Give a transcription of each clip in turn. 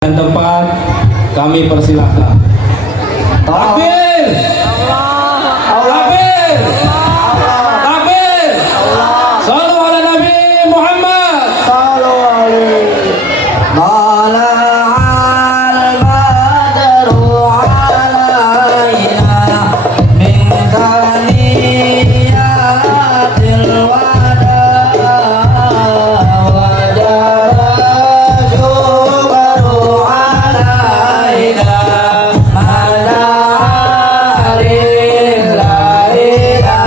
dan tempat kami persilahkan. Takbir! Takbir! Takbir! Sallu ala Nabi Muhammad. Sallu alaihi. Tala'al badru alaina min thaniyatil wada wajaba syukru alaina madaril laila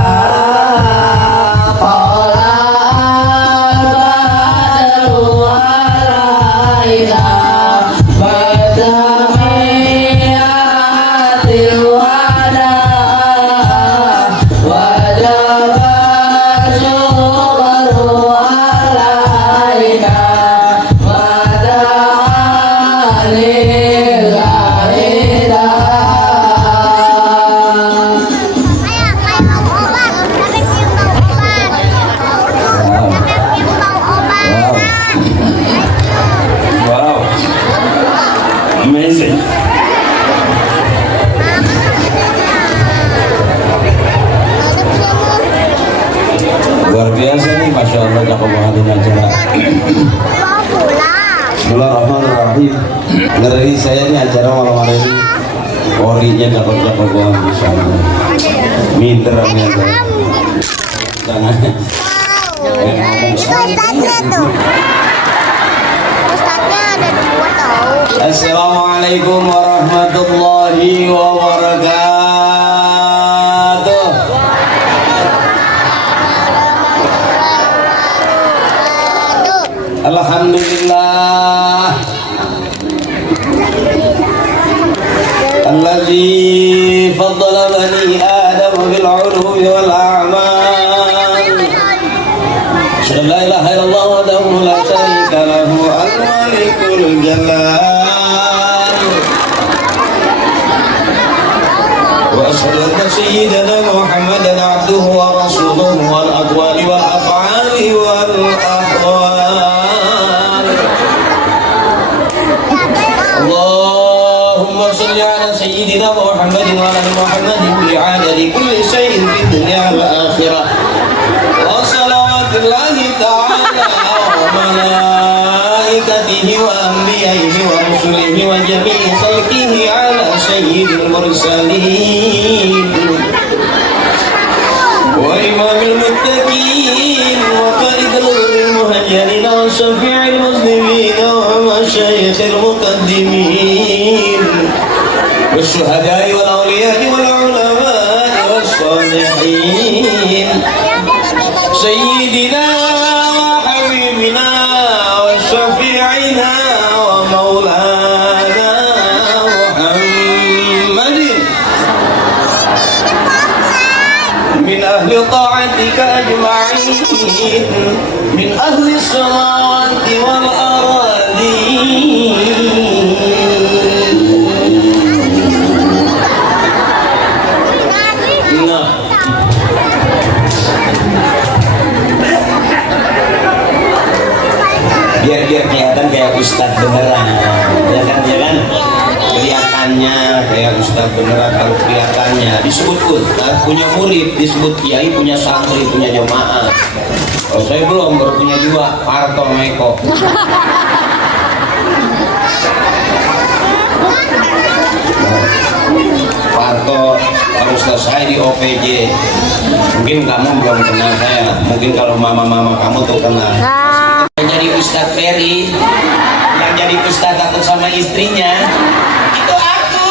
Wow, amazing. Luar biasa nih, Masya Allah, cakep banget ini acara. Bismillahirrahmanirrahim. Ngeri saya nih acara malam hari ini. Orinya cakep-cakep banget, Masya Allah. Minter ini acara. Jangan. Assalamualaikum warahmatullahi wabarakatuh. Alhamdulillah Alladzi faddala bani Adam bil 'ulumi wal a'mal. Asyhadu an la ilaha illallah wahdahu la syarika lahu al-malikul jalal. Wa asyhadu anna sayyidana Muhammadan 'abduhu wa rasuluhu wal aqwali wal af'ali wal aqwal. Allahumma shalli ala sayyidina Muhammadin wa ala Muhammadin bi 'adadi kulli shay'in fid dunya wal akhirah. Wa salawatullahi ta'ala wa malaikatihi wa anbiya'ihi wa rusulihi wa jami'i khalqihi ala sayyidil mursalin wa imamil muttaqin wa qaidil muhajirin wa syafi'il muslimin wa masyayikhil muqaddimin wa syuhada'i wal awliya'i wal ulama'i was salihin sayyidina wa habibina wa syafi'ina wa maulana Muhammadin min ahli ta'atika ajma'in min ahli samawati wal aradin. Nah, biar kelihatan kayak ustadz beneran, ya kan kelihatannya kayak ustadz beneran. Kalau kelihatannya disebut ustadz, punya murid disebut kiai, punya santri, punya jemaah. Kalau saya belum, baru punya 2, Parto Meko. Parto kalau selesai di OPJ, mungkin kamu belum kenal saya, mungkin kalau mama-mama kamu tuh kenal. Yang jadi Ustadz Ferry, yang jadi Ustadz takut sama istrinya, itu aku.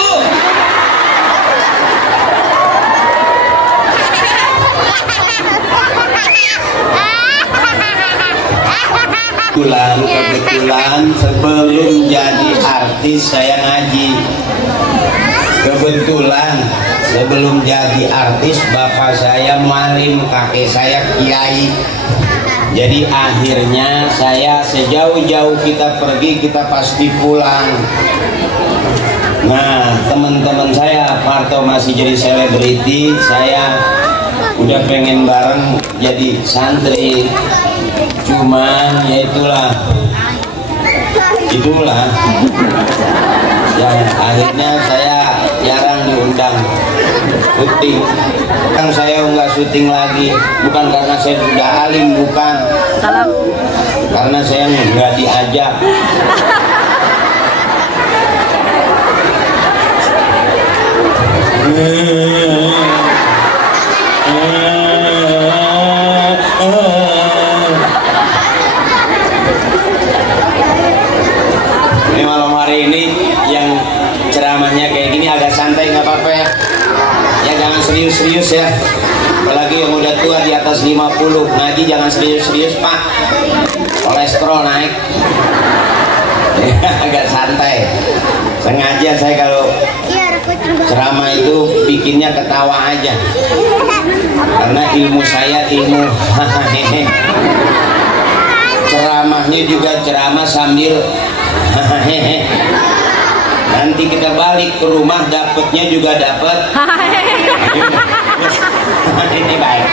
Kebetulan sebelum jadi artis saya ngaji. Kebetulan sebelum jadi artis bapak saya malim, kakek saya kiai. Jadi akhirnya saya sejauh-jauh kita pergi, kita pasti pulang. Nah, teman-teman saya, Parto masih jadi selebriti, saya udah pengen bareng jadi santri. Cuman ya itulah, Itulah yang akhirnya saya jarang diundang syuting. Kan saya nggak syuting lagi, bukan karena saya sudah alim, bukan, karena saya nggak diajak. Ini malam hari ini yang ceramahnya kayak gini agak santai, nggak apa-apa ya. Ya jangan serius-serius ya. Apalagi yang udah tua di atas 50, ngaji jangan serius-serius Pak. Kolesterol naik. Agak santai. Sengaja saya kalau ceramah itu bikinnya ketawa aja. Karena ilmu saya ilmu hehehe. Ceramahnya juga ceramah sambil hehehe. Nanti kita balik ke rumah dapatnya juga dapat. Ini baik.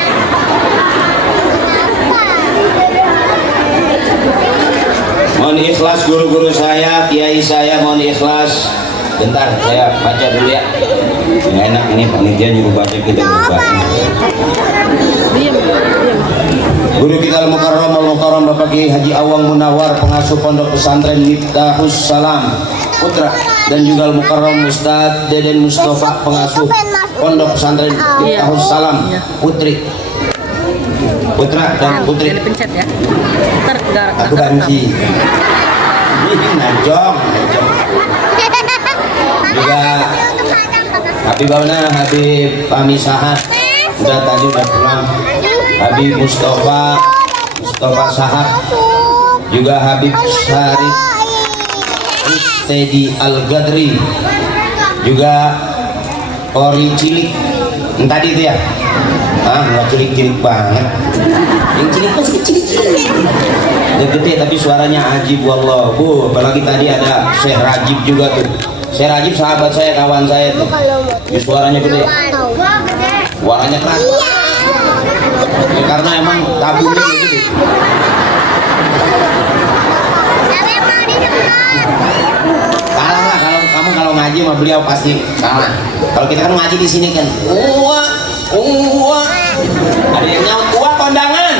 Mohon ikhlas guru-guru saya, kiai saya, mohon ikhlas. Bentar saya baca dulu ya. Nggak enak ini panitia nyuruh baca kita lupa. Guru kita Al-Mukarram Bapak Kiai Haji Awang Munawar, pengasuh Pondok Pesantren Miftahus Salam Putra, dan juga Al-Mukarram Ustadz Deden Mustafa, pengasuh Pondok Pesantren Miftahus Salam Putri, Putra dan Putri. Pencet ya. Aku ganti. Ini najong. Juga Habib Bauna, Habib Pamisahat udah tadi udah pulang. Habib Mustafa Sahab, juga Habib Syarif Teddy Al-Gadri, juga Ori Cilik tadi itu ya. Nggak cilik-cilik banget, yang cilik masih kecil-kecil, udah gede tapi suaranya ajib wallah. Apalagi tadi ada Syekh Rajib juga tuh. Syekh Rajib sahabat saya, kawan saya tuh, suaranya gede, suaranya keras ya, karena emang tabungnya gede. Kalah lah kalau ngaji sama beliau pasti kalah. Kalau kita kan ngaji di sini kan ada yang nyaut kondangan.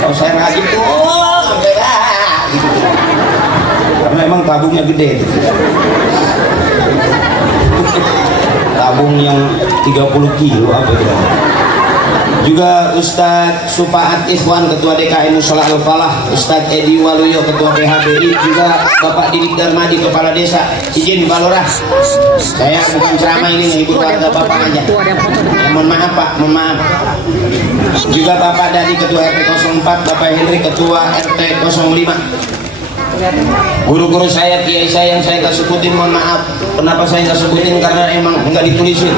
Kalau saya ngaji tuh gitu. Karena emang tabungnya gede tuh. Tabung yang 30 kilo apa gitu. Juga Ustadz Supaat Ikhwan, Ketua DKM Musola Al-Falah, Ustadz Edi Waluyo, Ketua PHBI, juga Bapak Didik Darmadi, Kepala Desa. Izin Pak Lurah, saya bukan ceramah ini, ngehibur warga Bapak aja. Ya, mohon maaf Pak, mohon maaf. Juga Bapak Dadi, Ketua RT 04, Bapak Henry, Ketua RT 05. Guru-guru saya, kiai saya yang saya nggak sebutin, mohon maaf. Kenapa saya nggak sebutin? Karena emang nggak ditulisin.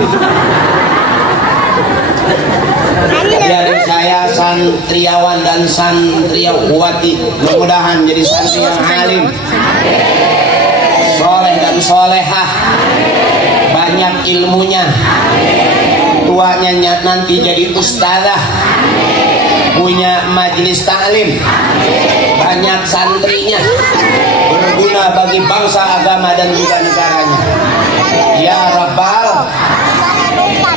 Dari saya santriawan dan santriawati, mudah-mudahan jadi santri yang alim, soleh dan solehah, banyak ilmunya, tuanya nanti jadi ustazah, punya majelis taklim, banyak santrinya, berguna bagi bangsa, agama dan juga negaranya. Ya Rabbal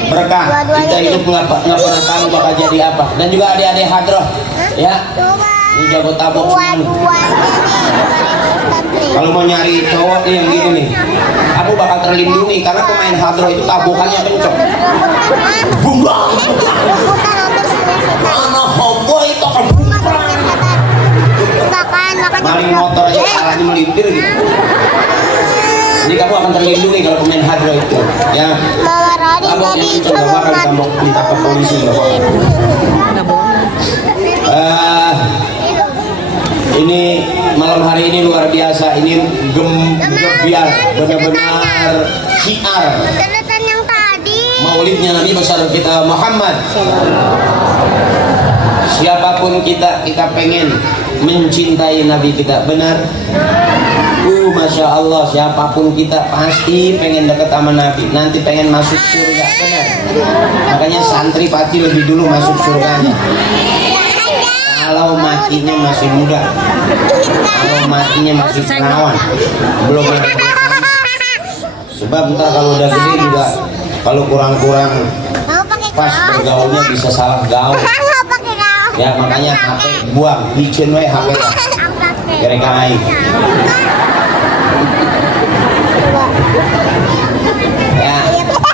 berkah, kita hidup nggak pernah tahu bakal jadi apa. Dan juga adik-adik hadroh ya, ini jago tabok semua nih. Kalau mau nyari cowok nih yang gini nih, aku bakal terlindungi karena pemain hadroh itu tabokannya kenceng. Bumbang anak hobo itu maling motor aja kalahnya melintir gitu. Jadi kamu akan terlindungi kalau pemain hadroh itu ya. Tabok yang kenceng gak bakal ditangkap polisi, gak bakal. Ini malam hari ini luar biasa, ini gebiar, benar-benar syiar maulidnya Nabi besar kita Muhammad. Siapapun kita pengen mencintai Nabi kita, benar. Masya Allah, siapapun kita pasti pengen dekat sama Nabi, nanti pengen masuk surga, benar. Makanya santri pasti lebih dulu masuk surganya. kalau matinya masih muda, kalau matinya masih perawan, belum ada. Sebab ntar kalau udah gede juga, kalau kurang-kurang pas bergaulnya bisa salah gaul. Ya makanya HP buang, bikin we HP kira-kira lain. Ya,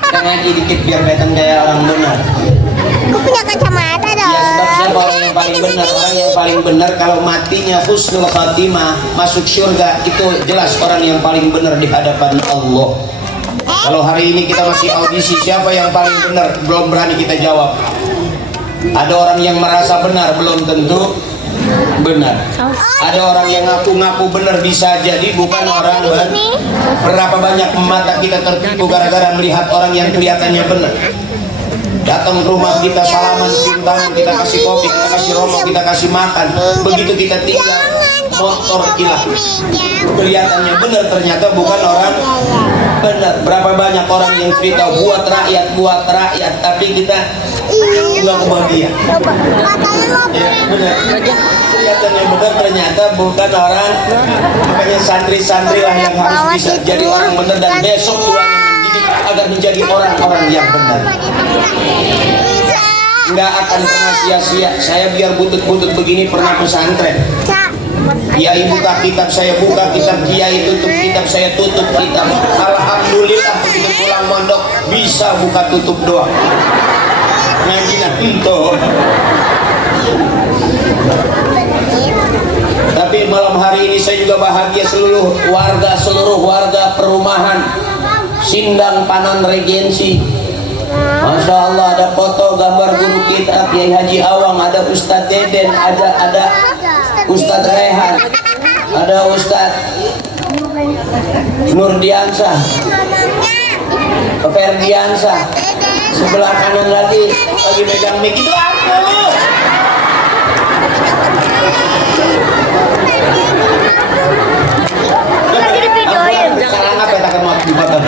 kita ngaji dikit biar kelihatan kayak orang benar. Aku punya kacamata dong. Ya sebab siapa orang yang paling benar? Orang yang paling benar kalau matinya husnul khatimah masuk surga, itu jelas orang yang paling benar di hadapan Allah. Kalau hari ini kita masih audisi siapa yang paling benar, belum berani kita jawab. Ada orang yang merasa benar, belum tentu benar. Ada orang yang ngaku-ngaku benar, bisa jadi bukan orang benar. Berapa banyak mata kita tertipu gara-gara melihat orang yang kelihatannya benar. Datang ke rumah kita, salaman, cium tangan, kita kasih kopi, kita kasih rokok, kita kasih makan. Begitu kita tinggal, motor hilang. Kelihatannya benar, ternyata bukan orang benar. Berapa banyak orang yang cerita buat rakyat, tapi kita nggak kebahagiaan. Ya, benar. Kelihatannya benar, ternyata bukan orang. Makanya santri-santri lah yang harus bisa jadi orang benar, dan besok Tuhan mendidik agar menjadi orang-orang yang benar. Nggak akan pernah sia-sia. Saya biar butut-butut begini pernah pesantren. Kiai buka kitab, saya buka kitab. Kiai tutup kitab, saya tutup kitab. Alhamdulillah begitu pulang mondok bisa buka tutup doang. Ngaji itu. Tapi malam hari ini saya juga bahagia, seluruh warga perumahan Sindang Panon Regensi. Masya Allah, ada foto gambar guru kita Kiai Haji Awang, ada Ustadz Deden, ada Ustadz Rehan, ada Ustadz Nurdiansah, Ferdiansah. Sebelah kanan lagi megang mic itu aku. Lagi di videoin. Sekarang apa yang akan mau dibuat?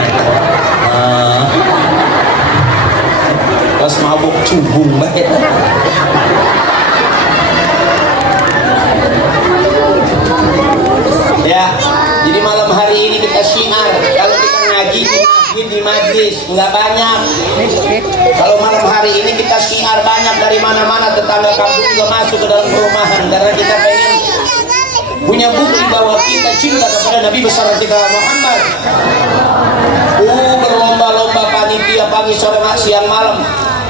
Pas mabuk cubung banget. Ya, jadi malam hari ini kita syiar. Kalau kita ngaji di majlis nggak banyak. Kalau malam hari ini kita syiar banyak, dari mana-mana tetangga kampung juga masuk ke dalam perumahan, karena kita pengen punya bukti bahwa kita cinta kepada Nabi besar kita Muhammad. Berlomba-lomba panitia pagi sore siang malam.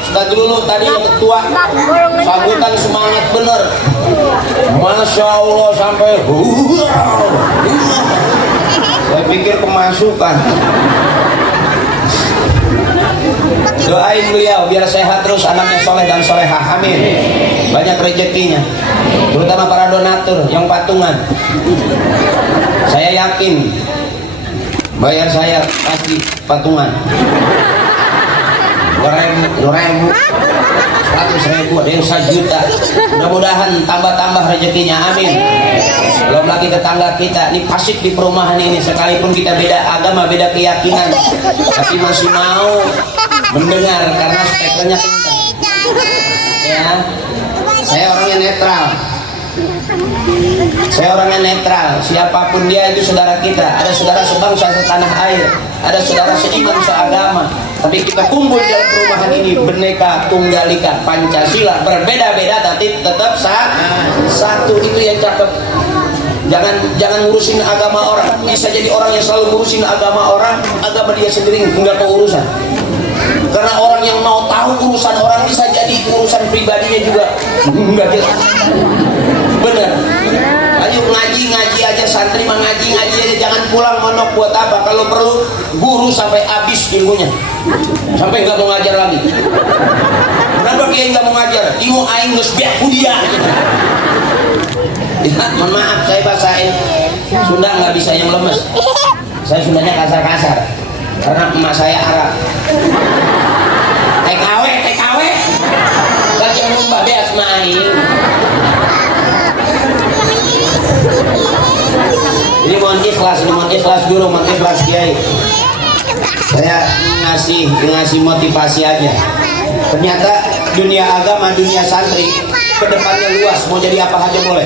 Ustaz dulu tadi yang ketua sambutan semangat bener. Masya Allah sampai saya pikir kemasukan. Doain beliau biar sehat terus, anaknya soleh dan solehah, amin. Banyak rezekinya, terutama para donatur yang patungan. Saya yakin bayar saya pasti patungan. 2.000, 100.000, ada yang 1 juta. Mudah-mudahan tambah-tambah rezekinya, amin. Belum lagi tetangga kita ini pasif di perumahan ini, sekalipun kita beda agama, beda keyakinan, tapi masih mau mendengar karena spekernya kencang. Ya, saya orangnya netral. Saya orangnya netral. Siapapun dia itu saudara kita. Ada saudara sebangsa setanah air, ada saudara seiman seagama. Tapi kita kumpul dalam perumahan ini, Bhinneka Tunggal Ika Pancasila, berbeda-beda tapi tetap satu. Itu yang cakep. Jangan ngurusin agama orang. Bisa jadi orang yang selalu ngurusin agama orang, agama dia sendiri nggak mau urusan. Karena orang yang mau tahu urusan orang bisa jadi urusan pribadinya juga nggak jelas. Bener. Ayo ngaji aja, santri mah ngaji aja, jangan pulang mondok buat apa? Kalau perlu guru sampai habis ilmunya, sampai nggak mau ngajar lagi. Kenapa kiai nggak mau ngajar? Ilmu aing geus biak kuliah. Ya, mohon maaf saya bahasain Sunda nggak bisa yang lemes. Saya Sundanya kasar-kasar karena emak saya Arab. TKW bagi yang mbak beas main. Ini mohon ikhlas guru, mohon ikhlas kiai. Saya ngasih motivasi aja. Ternyata dunia agama, dunia santri kedepannya luas, mau jadi apa aja boleh.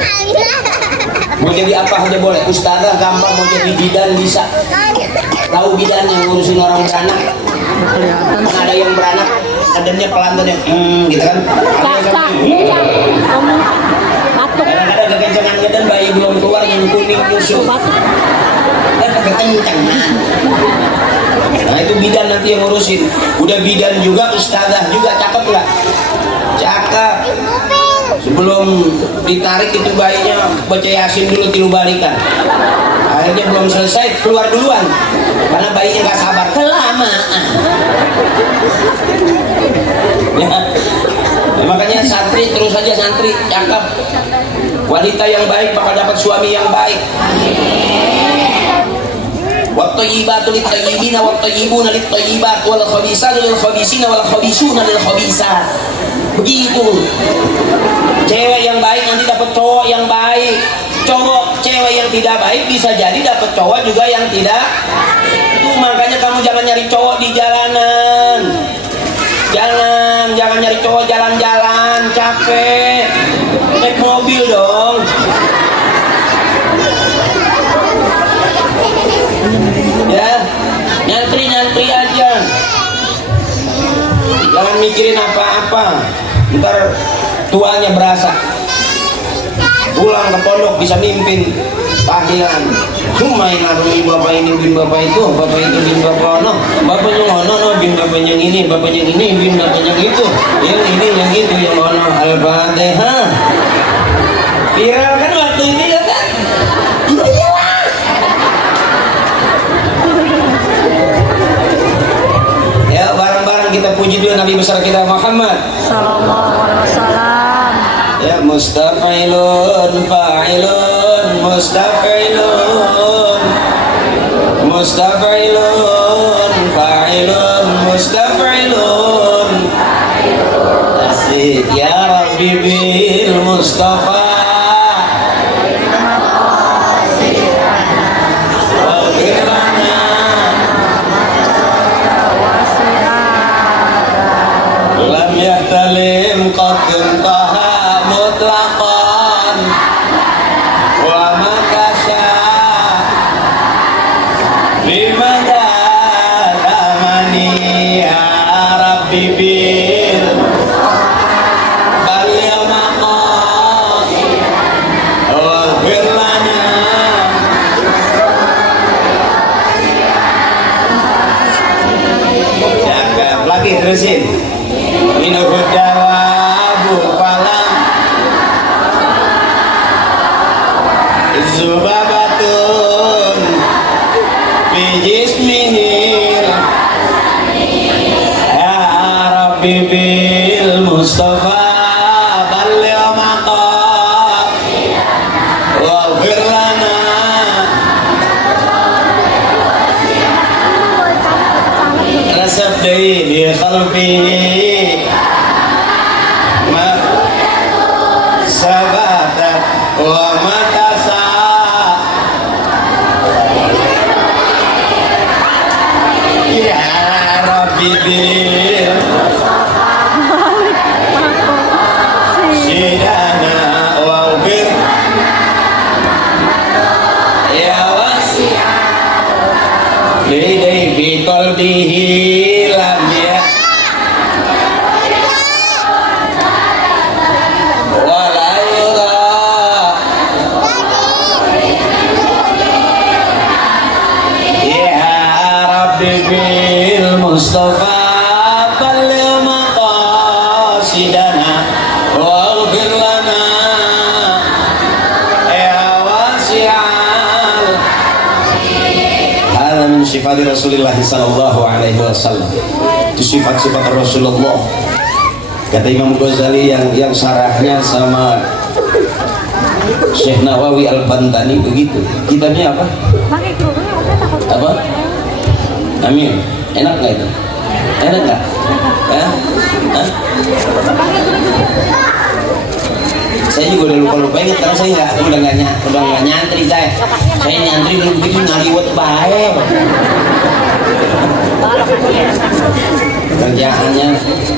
Mau jadi apa aja boleh. Ustazah gampang, mau jadi bidan bisa. Tahu bidan yang ngurusin orang beranak? Kan ada yang beranak, kadernya pelantar yang gitu kan. Kadang-kadang kekencangan ngeden bayi belum keluar yang kuning nyusu. Kekencangan. Nah itu bidan nanti yang ngurusin. Udah bidan juga, ustazah juga, cakep nggak? Cakep. Sebelum ditarik itu bayinya baca yasin dulu tilu balikan. Akhirnya belum selesai keluar duluan karena bayinya nggak sabar, kelamaan. Ya. Ya, makanya santri terus saja santri cakep. Wanita yang baik bakal dapat suami yang baik. Watthayyibatu lit-thayyibina watthayyibuna lit-thayyibat wal khabisatu lil-khabisina wal khabisuna lil-khabisat. Begitu. Cewek yang baik nanti dapat cowok yang baik. Cewek yang tidak baik bisa jadi dapat cowok juga yang tidak. Itu makanya kamu jangan nyari cowok di jalanan. Jangan nyari cowok jalan-jalan, capek. Naik mobil dong. Ya, nyantri aja. Jangan mikirin apa-apa. Ntar tuanya berasa. Pulang ke pondok bisa mimpin tahlilan. Cuma yang arumi bapak ini bin bapak itu bin bapak no, bapaknya ngono no bin bapaknya yang ini, bapaknya yang ini bin bapaknya yang itu, yang ini yang itu yang ngono. Al-Fatihah. Viral kan waktu ini ya kan? Iya lah. Ya bareng-bareng kita puji dulu Nabi besar kita Muhammad Sallallahu alaihi wasallam. Ya mustafilun fa'ilun mustafilun mustafilun fa'ilun mustafilun asik ya Rabbi bil Mustafa lam yahtalim qadun taha mutlaqan wa makasha bimada damani ya Rabbi bil balia maqam wa firlana cakep lagi terusin minuh dawabu falam zubabatun bijismihil ya Rabbi bil Mustafa balil maqam waghfir lana nasab di khalfihi ma sabata wa matasa ya Rabbi bil sidana wa bir ya wasi'a lidai bi qalbihi lam ya wala yura ya Rabbi bil Mustafa balil maqasidana waghfir lana ya wasi'al. Hada min sifati Rasulullah sallallahu alaihi wasallam. Itu sifat-sifat Rasulullah. Kata Imam Ghazali yang syarahnya sama Syekh Nawawi Al-Bantani begitu. Kitabnya apa? Apa? Amin. Enak nggak itu? Enak nggak? Hah? Saya juga udah lupa ingat karena saya udah nggak nyantri saya nyantri belum begitu ngaliwet baik. Kerjaannya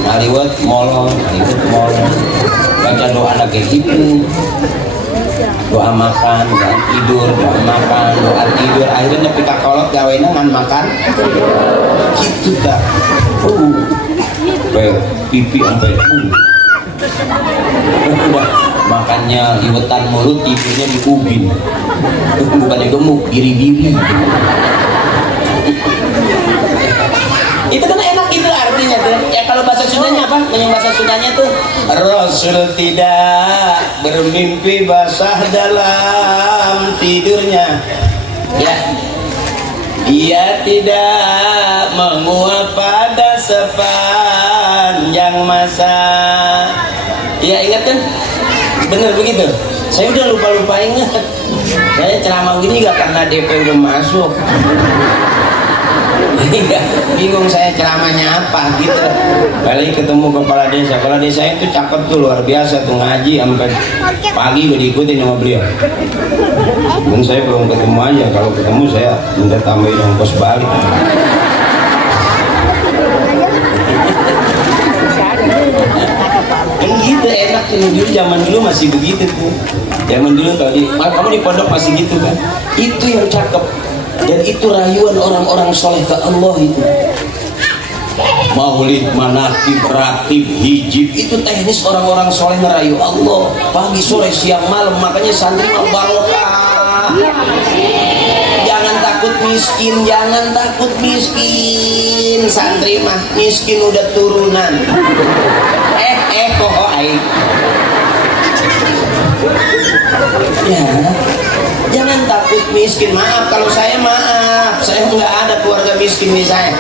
ngaliwet molong baca doa lagi gitu, doa makan, doa tidur, doa makan, doa tidur, akhirnya pika kolot gawena ngan makan gitu tak pipi sampai udah makannya liwetan mulut, tidurnya di ubin, bukannya gemuk, giri-giri. Itu kan enak gitu artinya tuh. Ya kalau bahasa Sundanya apa? Yang bahasa Sundanya tuh Rasul tidak bermimpi basah dalam tidurnya. Ya. Ia tidak menguap pada sepanjang masa. Ya ingat kan? Bener begitu. Saya udah lupa ingat. Saya ceramah gini gak karena DP udah masuk. Bingung saya ceramahnya apa gitu. Kali ketemu kepala desa itu cakep tuh, luar biasa tuh, ngaji sampai pagi gue diikutin sama beliau. Dan saya belum ketemu aja, kalau ketemu saya minta tambahin ongkos balik. Kan gitu enak tuh, dulu zaman dulu masih begitu tuh. Zaman dulu kalau kamu di pondok masih gitu kan. Itu yang cakep. Dan itu rayuan orang-orang soleh ke Allah itu. Maulid, manakib, ratib, hijib, itu teknis orang-orang soleh ngerayu Allah pagi, sore, siang, malam. Makanya santri mah barokah. Jangan takut miskin, jangan takut miskin. Santri mah miskin udah turunan. Kok aing. Ya, jangan takut miskin. Maaf kalau saya nggak ada keluarga miskin nih saya.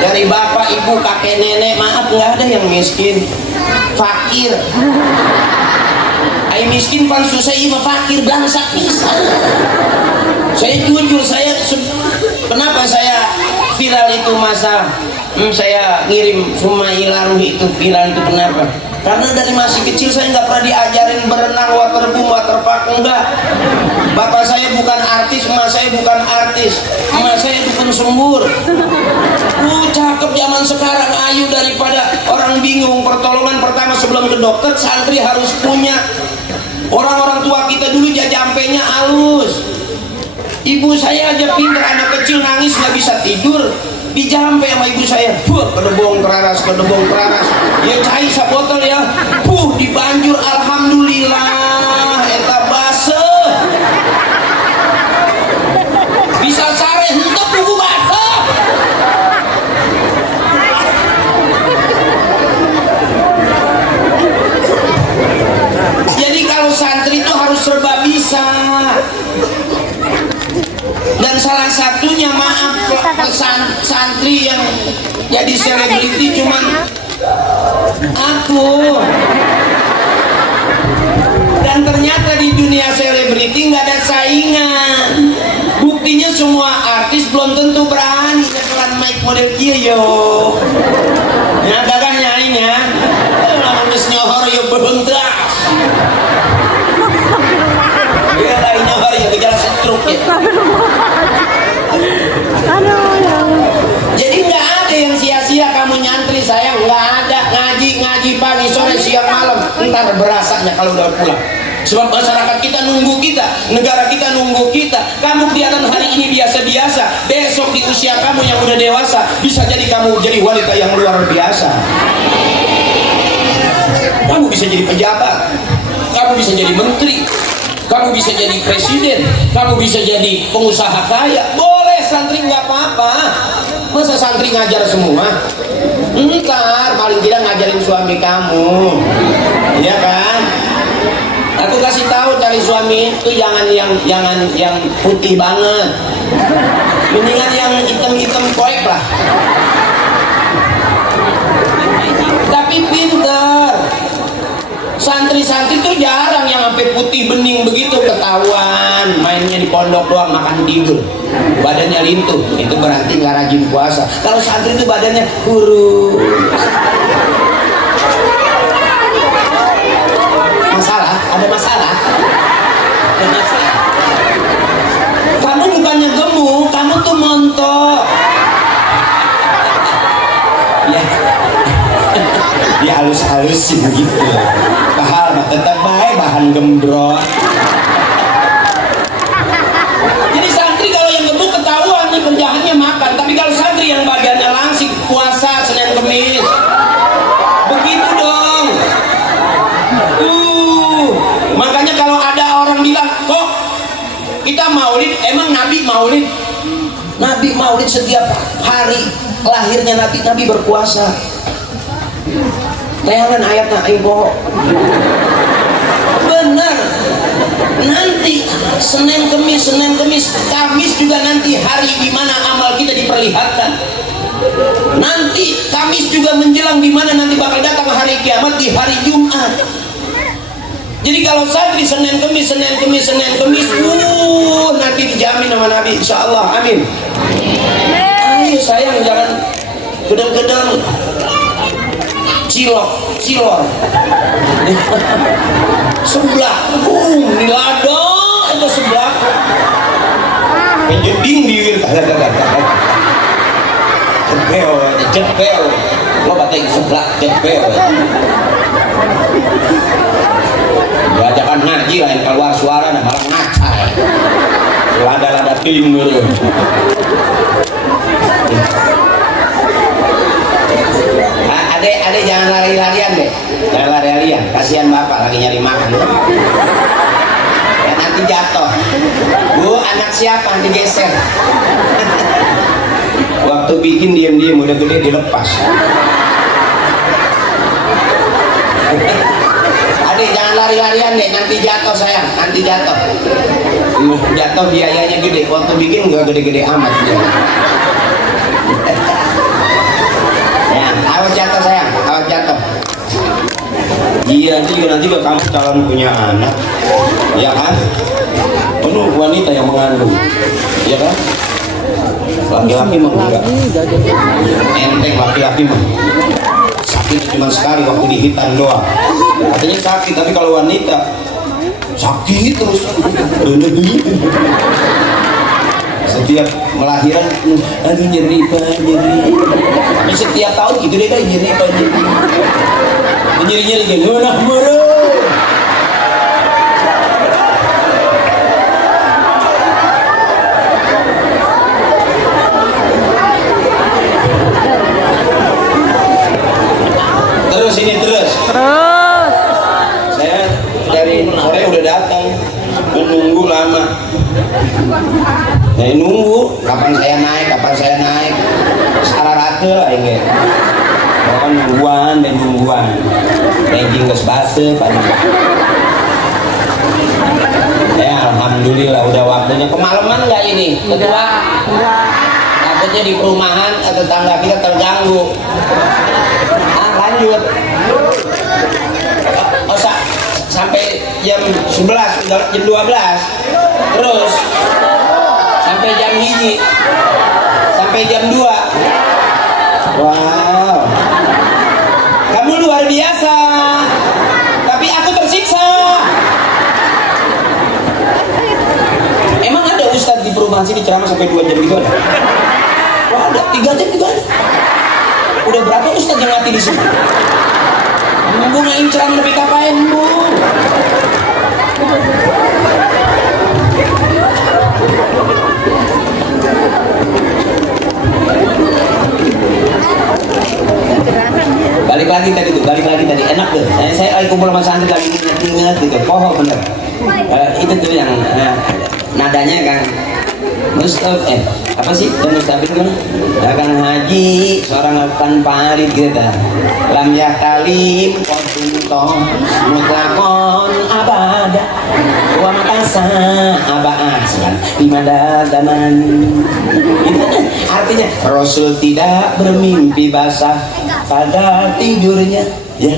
Dari bapak, ibu, kakek, nenek, maaf nggak ada yang miskin. Fakir. Aing miskin pan susah ima fakir bangsa pisan. Saya jujur, kenapa saya viral itu masa saya ngirim Sumai Laruhi itu viral itu kenapa? Karena dari masih kecil saya nggak pernah diajarin berenang, waterboom, waterpark, enggak. Bapak saya bukan artis, emak saya bukan artis, emak saya dukun sembur. Cakep zaman sekarang, ayu daripada orang bingung. Pertolongan pertama sebelum ke dokter, santri harus punya. Orang-orang tua kita dulu jajampenya halus. Ibu saya aja pinter, anak kecil nangis nggak bisa tidur, dijampe sama ibu saya, kedebong keraras, ya cair sabotol ya, dibanjur, alhamdulillah, eta base, bisa sare, hentok buku base. Jadi kalau santri itu harus serba bisa. Dan salah satunya, maaf, santri yang jadi selebriti cuman aku. Dan ternyata di dunia selebriti nggak ada saingan. Buktinya semua artis belum tentu berani setelan mic model kia yo. Ya gagahnya ini ya. Lamun geus nyohor yo beuntas. Ya lain nyohor yo gejala stroke ya. Jadi nggak ada yang sia-sia kamu nyantri, saya nggak ada. Ngaji pagi, sore, siang, malam, ntar berasanya kalau udah pulang. Sebab masyarakat kita nunggu kita, negara kita nunggu kita. Kamu kelihatan hari ini biasa-biasa, besok di usia kamu yang udah dewasa bisa jadi kamu jadi wanita yang luar biasa. Kamu bisa jadi pejabat, kamu bisa jadi menteri, kamu bisa jadi presiden, kamu bisa jadi pengusaha kaya. Boleh, santri nggak apa-apa. Masa santri ngajar semua? Ntar paling tidak ngajarin suami kamu, ya kan? Aku kasih tahu, cari suami itu jangan yang putih banget, mendingan yang hitam-hitam koek lah. Tapi pinter. Santri-santri tuh jarang yang sampai putih bening begitu, ketahuan mainnya di pondok doang, makan tidur, badannya lintuh, itu berarti nggak rajin puasa. Kalau santri itu badannya kurus. Ada masalah. Kamu bukannya gemuk, kamu tuh montok. Ya, dia halus-halus sih begitu. Paham? gembrot. Jadi santri kalau yang gemuk ketahuan nih kerjaannya makan, tapi kalau santri yang bagiannya langsing puasa Senin Kemis, begitu dong. Makanya kalau ada orang bilang kok kita maulid, emang Nabi maulid? Nabi maulid setiap hari lahirnya Nabi berpuasa. Tayangan ayatnya ayo bohong. Benar. Nanti Senin Kemis, Kamis juga nanti hari di mana amal kita diperlihatkan. Nanti Kamis juga menjelang di mana nanti bakal datang hari kiamat di hari Jumat. Jadi kalau santri Senin Kemis, nanti dijamin sama Nabi, insya Allah, amin. Ayo sayang, jangan gedang-gedang, cilor, sebelah, nilado itu sebelah, penjeding diwir, cepel, lo batik sebelah, cepel. Diajakan ngaji lain keluar suara nah malah ngacai lada timur. Adek jangan lari-larian deh, jangan lari-larian, kasihan bapak lagi nyari makan ya, nanti jatuh. Bu, anak siapa nanti geser. Waktu bikin diam-diam udah gede dilepas. Adik jangan lari-larian deh, nanti jatuh sayang, nanti jatuh. Jatuh biayanya gede, waktu bikin nggak gede-gede amat. Ya, awas jatuh sayang, awas jatuh. Iya nanti ke kamu calon punya anak, ya kan? Penuh wanita yang mengandung, ya kan? Laki-laki mah enggak, enteng laki-laki mah. Sakit cuma sekali waktu dihitan doang. Katanya sakit, tapi kalau wanita sakit terus. Setiap melahirkan, aduh nyeri pak, nyeri. Tapi setiap tahun gitu deh kan nyeri pak, nyeri. Nyeri gitu, nah moro. Terus. Saya dari sore udah datang, menunggu lama. Saya nunggu kapan saya naik. Sararate lah ini. Kan nungguan. Ranking geus base pada. Ya alhamdulillah udah waktunya. Kemalaman enggak ini? Ketua? Enggak. Takutnya di perumahan tetangga kita terganggu. Lanjut. Sampai jam 11, jam 12. Terus sampai jam 1, sampai jam 2. Wow. Kamu luar biasa. Tapi aku tersiksa. Emang ada ustadz di perumahan sini ceramah sampai 2 jam gitu ada? Wah, ada 3 jam juga ada. Udah berapa ustadz yang mati di sini? Bu ngain ceramah lebih kapain bu? Balik lagi tadi enak tuh. Saya lagi kumpul sama santri lagi ingat gitu. Pohon bener. Itu tuh yang nadanya kan. Apa sih Mustafid itu Kang Haji seorang akan parit gitu lam yakalim kontuntoh mutlakon abada wa makasa abaasan imadadanan. Itu artinya Rasul tidak bermimpi basah pada tidurnya, ya.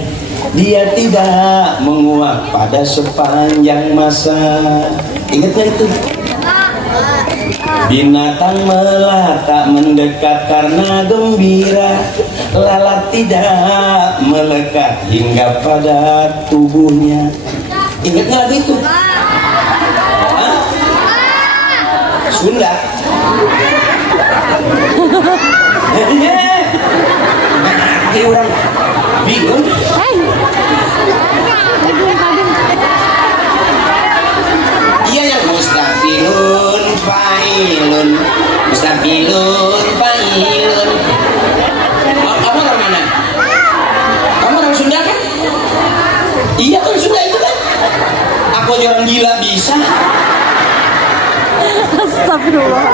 Dia tidak menguap pada sepanjang masa. Ingat gak itu? Binatang melata mendekat karena gembira, lalat tidak melekat hingga pada tubuhnya. Ingat nggak lagu itu? Hah? Sunda. Nanti orang bingung. Failun. Kamu orang mana? Kamu orang Sunda kan? Iya kan Sunda itu kan? Aku aja orang gila bisa. Astagfirullah.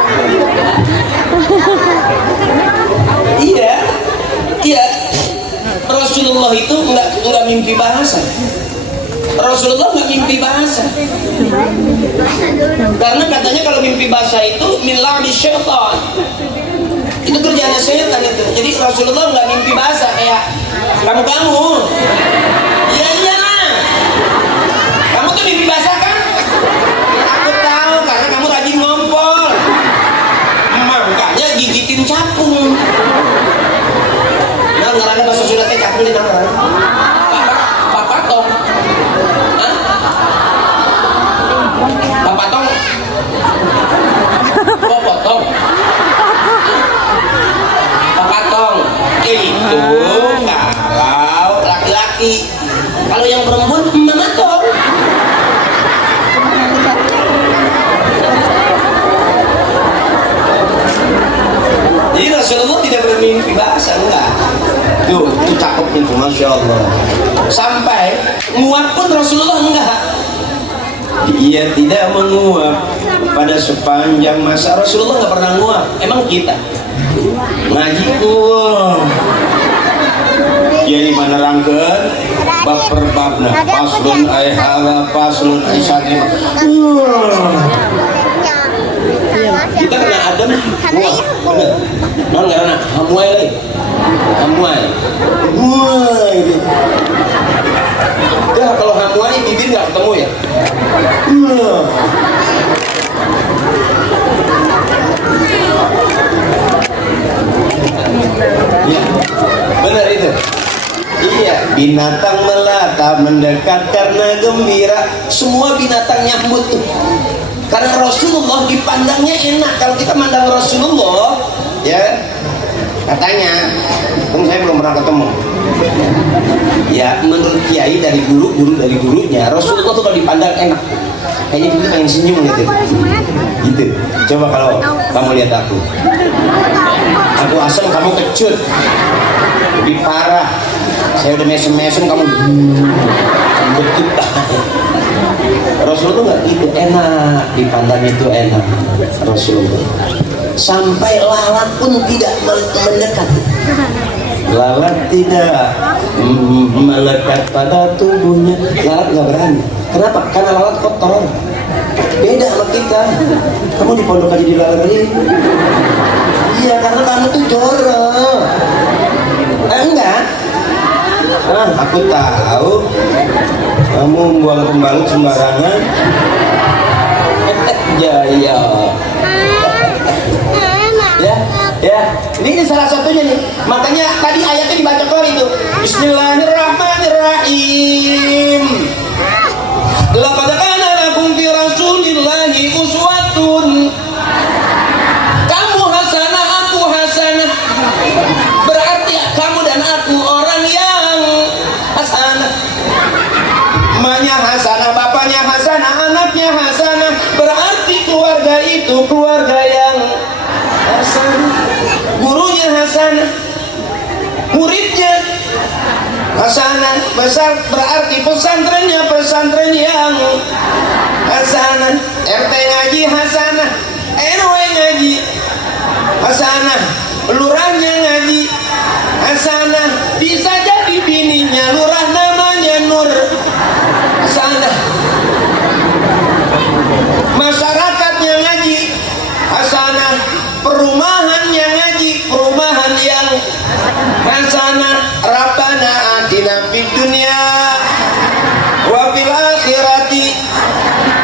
Iya, iya. Rasulullah itu nggak mimpi bahasa. Rasulullah nggak mimpi bahasa. Karena katanya kalau mimpi bahasa itu min la'bi syaitan. Itu kerjaan setan itu. Jadi Rasulullah nggak mimpi bahasa kayak kamu. Iya iyalah. Kamu tuh mimpi bahasa kan? Aku tahu karena kamu rajin ngompol. Makanya gigitin capung. Nah, ngarana bahasa Sunda teh capung di nama. Papa tong. Hah? Papa tong. Potong. Papa tong. Itu kalau laki-laki. Kalau yang perempuan mama tong. Jadi Rasulullah tidak bermimpi bahasa, enggak. Tuh, itu cakep itu, Masya Allah. Sampai nguap pun Rasulullah enggak. Dia tidak menguap pada sepanjang masa. Rasulullah enggak pernah nguap. Emang kita ngaji jadi mana rangkeun bab per babna paslun ayhala paslun aisyati. Kita kena Adam, wah, bener. Non karena hamuai lagi, hamuai, gitu. Ya kalau hamuai bibir nggak ketemu ya. Ya, benar itu. Iya, binatang melata mendekat karena gembira. Semua binatang nyambut tuh. Karena Rasulullah dipandangnya enak. Kalau kita mandang Rasulullah, ya katanya, saya belum pernah ketemu. Ya menurut kiai dari guru dari gurunya, Rasulullah tuh kalau dipandang enak. Kayaknya dia pengen senyum gitu. Gitu. Coba kalau kamu lihat aku asam kamu kecut, lebih parah. Saya udah mesem kamu betul. Rasulullah tuh nggak gitu, enak dipandang itu enak Rasulullah. Sampai lalat pun tidak mendekat. Lalat tidak melekat pada tubuhnya. Lalat nggak berani. Kenapa? Karena lalat kotor. Beda sama kita. Kamu di pondok aja dilalari. Iya, karena kamu tuh jorok. Enggak. Aku tahu kamu buang pembalut sembarangan. Ya. Ya, ini salah satunya nih. Makanya tadi ayatnya dibaca kali itu. Bismillahirrahmanirrahim. Laqad kana lakum fi rasulillahi uswatun. Kamu hasanah, aku hasanah. Berarti kamu dan aku orang yang hasanah. Emaknya hasanah, bapaknya hasanah, anaknya hasanah. Berarti keluarga itu keluarga yang hasanah. Gurunya hasanah, muridnya hasanah. Besar berarti pesantrennya pesantren yang hasanah. RT ngaji hasanah, RW ngaji hasanah, lurahnya ngaji hasanah. Bisa jadi bininya lurah namanya Nur hasanah. Masyarakatnya ngaji hasanah, perumahannya ngaji perumahan yang hasanah. Rabbana atina fid dunya wa fil akhirati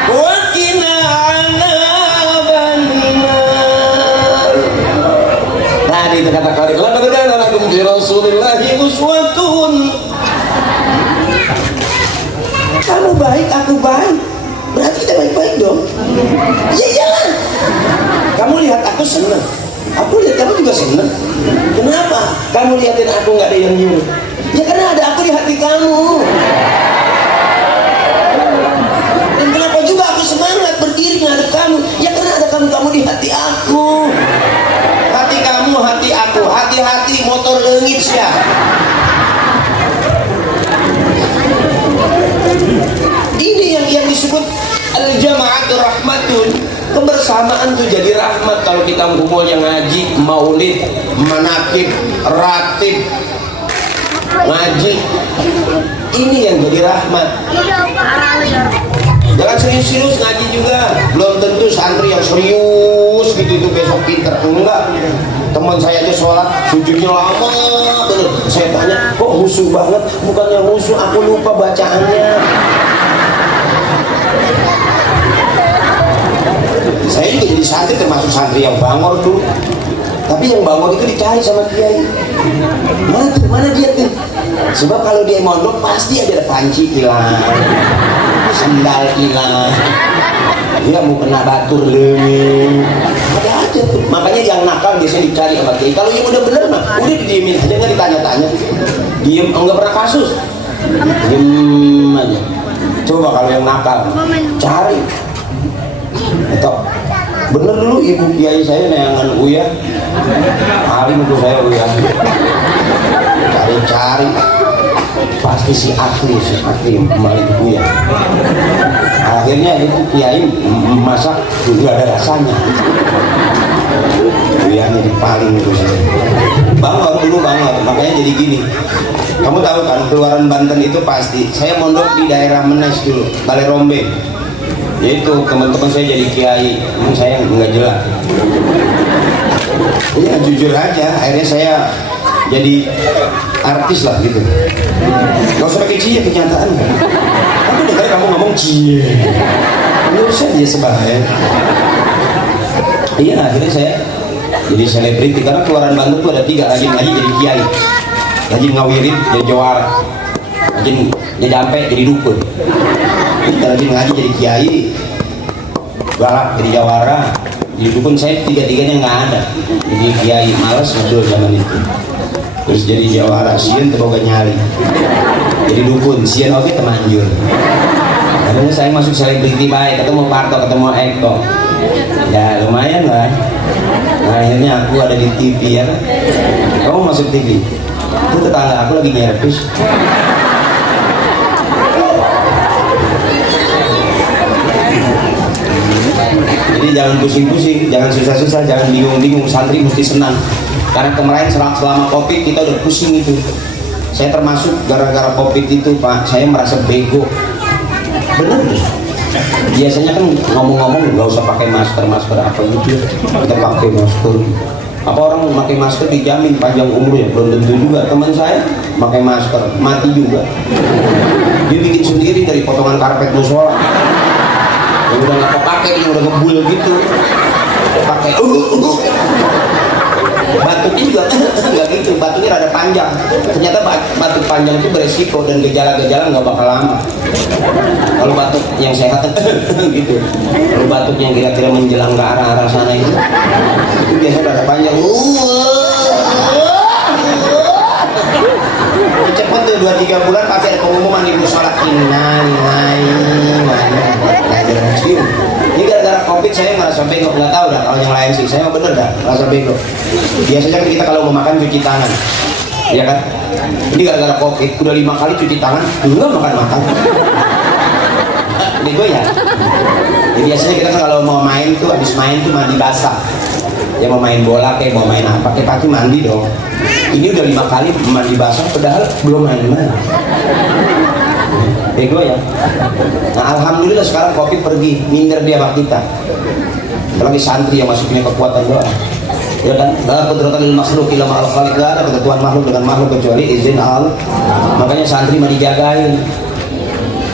wa qina adzabannar. Tadi itu kata kali laqad kana lakum fi rasulillahi uswatun. Kamu baik, aku baik. Berarti kita baik-baik dong. Ya iyalah. Kamu lihat aku senang, aku lihat kamu juga senang. Kenapa? Kamu lihatin aku nggak ada yang nyuruh. Ya karena ada aku di hati kamu. Dan kenapa juga aku semangat berdiri ngadep kamu? Ya karena ada kamu di hati aku. kebersamaan tuh jadi rahmat kalau kita ngumpulnya ngaji, maulid, manakib, ratib, ngaji. Ini yang jadi rahmat. Jangan serius-serius ngaji juga. Belum tentu santri yang serius gitu itu besok pinter. Enggak. Teman saya aja sholat sujudnya lama bener. Saya tanya, kok husu banget? Bukannya husu, aku lupa bacaannya. Saya juga jadi santri, termasuk santri yang bangor tuh. Tapi yang bangor itu dicari sama kiai. Mana dia tuh? Sebab kalau dia mondok pasti ada panci hilang, sendal hilang, dia mau kena batur lagi. Ada aja tuh. Makanya yang nakal biasanya dicari sama kiai. Kalau yang udah bener mah udah didiemin aja, nggak ditanya-tanya. Diem, nggak pernah kasus. Diem aja. Coba kalau yang nakal, cari. Atau bener dulu ibu kiai saya neangan Uya, alim itu saya Uya. Cari-cari pasti si Akri kembali ke Uya. Akhirnya itu kiai masak juga ada rasanya. Uyanya dipaling itu saya. Bangor dulu banget, makanya jadi gini. Kamu tahu kan keluaran Banten itu pasti. Saya mondok di daerah Menes dulu, Balai Rombe. Yaitu teman-teman saya jadi kiai, saya nggak jelas. Ya jujur aja, akhirnya saya jadi artis lah gitu. Gak usah pakai cie kenyataan. Aku dengar kamu ngomong cie. Nggak usah dia sebahaya. Iya akhirnya saya jadi selebriti karena keluaran Bandung tuh ada 3, rajin ngaji jadi kiai, rajin ngawirin jadi jawara, rajin jadi jampe jadi dukun. Kita rajin ngaji jadi kiai, galak jadi jawara, jadi dukun. Saya 3-tiganya nggak ada. Jadi kiai malas ngedul zaman itu. Terus jadi jawara, sieun teboga nyali. Jadi dukun, sieun oke temanjur. Katanya saya masuk selebriti baik, ketemu Parto, ketemu Eko. Ya lumayan lah. Nah, akhirnya aku ada di TV ya. Kamu masuk TV? Itu tetangga aku lagi nyervis. Jadi jangan pusing-pusing, jangan susah-susah, jangan bingung-bingung. Santri mesti senang. Karena kemarin selama COVID kita udah pusing itu. Saya termasuk gara-gara COVID itu Pak, saya merasa bego. Bener. Biasanya kan ngomong-ngomong nggak usah pakai masker apa gitu. Kita pakai masker. Apa orang pakai masker dijamin panjang umur ya? Belum tentu juga. Teman saya pakai masker mati juga. Dia bikin sendiri dari potongan karpet musola. Ya udah nggak pakai, dia udah ngebul gitu. Pakai batuknya juga nggak gitu, batuknya rada panjang. Ternyata batuk panjang itu beresiko dan gejala-gejala nggak bakal lama. Kalau batuk yang sehat gitu, kalau batuk yang kira-kira menjelang ke arah sana itu biasanya rada panjang. Cepet tuh 2-3 bulan pasti ada pengumuman di musola ini gara-gara COVID saya merasa bego, nggak tahu dah kalau yang lain sih, saya bener dah merasa bego. Biasanya kita kalau mau makan cuci tangan, ya kan? Ini gara-gara COVID udah 5 kali cuci tangan, enggak makan. Bego ya. Jadi biasanya kita kalau mau main tuh habis main tuh mandi basah. Ya mau main bola kayak mau main apa, pakai kaki mandi dong. Ini udah 5 kali mandi basah, padahal belum main-main. Bego ya. Nah alhamdulillah sekarang COVID pergi, minder dia sama kita. Apalagi santri yang masih punya kekuatan doa. Ya kan? La qudrata lil makhluq illa ma'al khaliq, ada ketentuan makhluk dengan makhluk kecuali izin Allah. Makanya santri mah dijagain.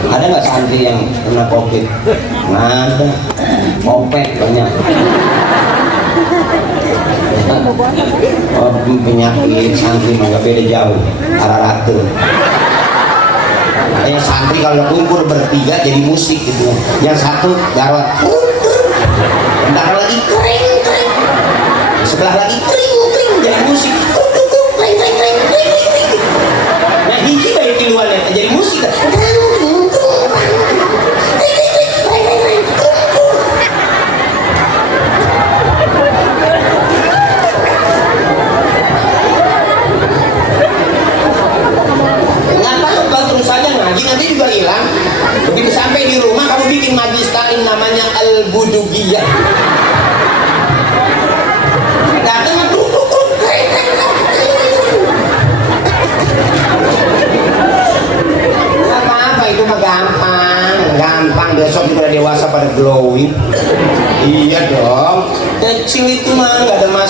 Ada nggak santri yang kena COVID? Nggak ada. Opek banyak. Oh, penyakit santri mah nggak beda jauh, arah rata. Kayak santri kalau kumpul bertiga jadi musik gitu. Yang satu garot, bentar lagi kering, sebelah lagi kering jadi musik. Nah hiji baik di luar jadi musik. Nanti juga hilang. Begitu sampai di rumah kamu bikin majlis taklim namanya Al-Budugiyah.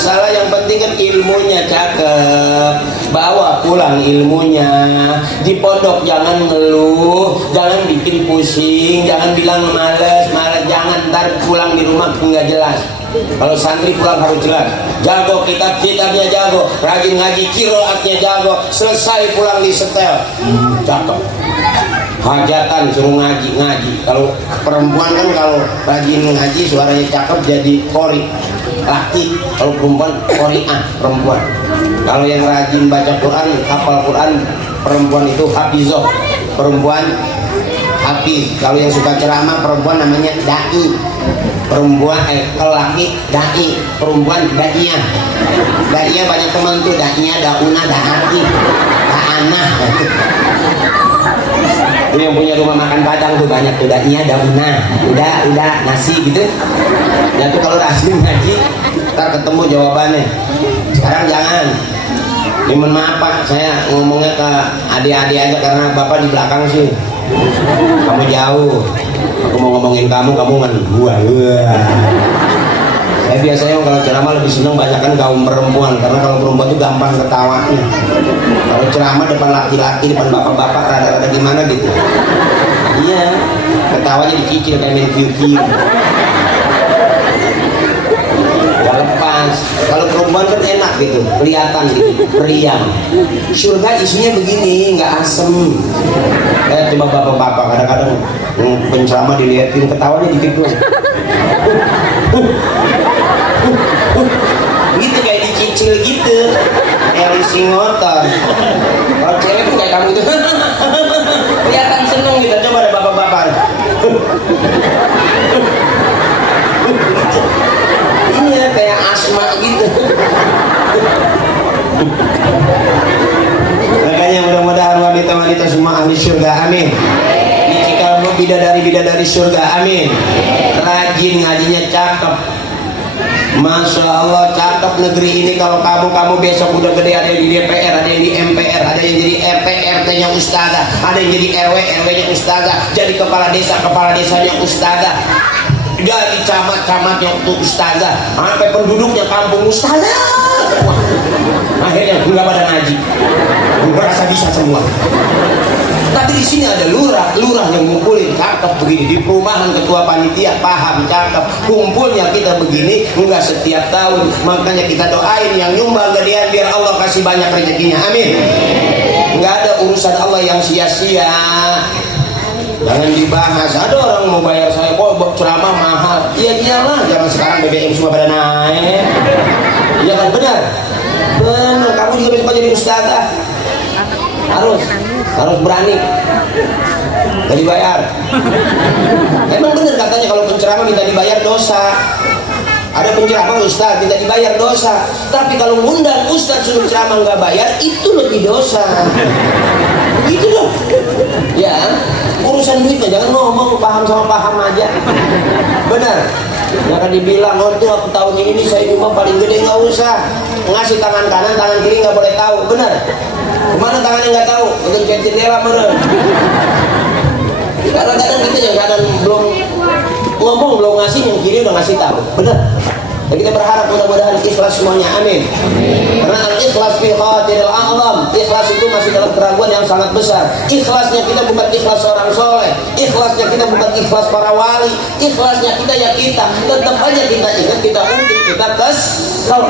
masalah, yang penting kan ilmunya cakep. Bawa pulang ilmunya. Di pondok jangan ngeluh, jangan bikin pusing, jangan bilang males, jangan ntar pulang di rumah nggak jelas. Kalau santri pulang harus jelas, jago kitabnya jago, rajin ngaji, kiroatnya jago, selesai pulang di setel, cakep. Hajatan suruh ngaji. Kalau perempuan kan kalau rajin ngaji suaranya cakep jadi qori laki, kalau perempuan qori'ah perempuan. Kalau yang rajin baca Quran, hafal Quran, perempuan itu hafizoh, perempuan hafiz. Kalau yang suka ceramah perempuan namanya dai, perempuan laki dai, perempuan daiyah. Daiyah banyak teman tuh, daiyah, dauna, daati, daanah. Itu yang punya rumah makan Padang tuh banyak tuh, daiyah, dauna, udah nasi gitu. Ya tuh kalau rajin ngaji ntar ketemu jawabannya. Sekarang jangan. Ini mohon maaf Pak, saya ngomongnya ke adik-adik aja karena Bapak di belakang sih. Kamu jauh. Aku mau ngomongin kamu kan gua. Saya biasanya kalau ceramah lebih senang bacakan kaum perempuan, karena kalau perempuan itu gampang ketawanya. Kalau ceramah depan laki-laki, depan bapak-bapak rada-rada gimana gitu. Iya, ketawanya dicicil kayak main view. Gak lepas. Kalau perempuan kan enak gitu, kelihatan gitu, periang. Surga isinya begini, nggak asem. Coba bapak-bapak kadang-kadang penceramah dilihatin ketawanya dikit doang. Gitu kayak dicicil gitu, kayak leasing motor. Kalau cewek tuh kayak kamu gitu, kelihatan seneng gitu. Coba ada bapak-bapak. Iya kayak asma gitu. Makanya mudah-mudahan wanita-wanita semua ahli surga, amin. Ini kamu bidadari surga, amin. Rajin ngajinya cakep. Masya Allah cakep negeri ini. Kalau kamu besok udah gede, ada yang di DPR, ada yang di MPR, ada yang jadi RT, RT-nya ustazah, ada yang jadi RW, RW-nya ustazah, jadi kepala desanya ustazah, jadi camat-camatnya ustazah, sampai penduduknya kampung ustazah. Akhirnya nggak pada ngaji, merasa bisa semua. Tapi di sini ada lurah yang ngumpulin cakep begini. Di perumahan ketua panitia paham cakep. Kumpulnya kita begini enggak setiap tahun. Makanya kita doain yang nyumbang gedean biar Allah kasih banyak rezekinya. Amin. Enggak ada urusan Allah yang sia-sia. Jangan dibahas. Ada orang mau bayar saya kok ceramah mahal. Iya iyalah. Jangan sekarang BBM semua pada naik. Iya kan benar. Benar. Kamu juga besok jadi ustazah. Harus berani, gak dibayar. Emang bener katanya kalau penceramah minta dibayar dosa. Ada penceramah ustaz minta dibayar dosa. Tapi kalau ngundang ustaz suruh ceramah nggak bayar, itu lebih dosa. Begitu dong. Ya, urusan duitnya jangan ngomong paham sama paham aja. Benar. Jangan dibilang oh tuh aku tahun ini saya cuma paling gede, nggak usah. Ngasih tangan kanan, tangan kiri nggak boleh tahu. Benar. Kemana tangannya nggak tahu, untuk jadi jendela meren. Kadang-kadang kita yang kadang belum ngomong, belum ngasih, yang kiri udah ngasih tahu. Benar. Dan kita berharap mudah-mudahan ikhlas semuanya, amin. Karena al-ikhlas fi khatiril a'zam. Ikhlas itu masih dalam keraguan yang sangat besar. Ikhlasnya kita bukan ikhlas orang soleh, ikhlasnya kita bukan ikhlas para wali, ikhlasnya kita ya kita. Tetap aja kita ingat, kita ungkit, kita kesal.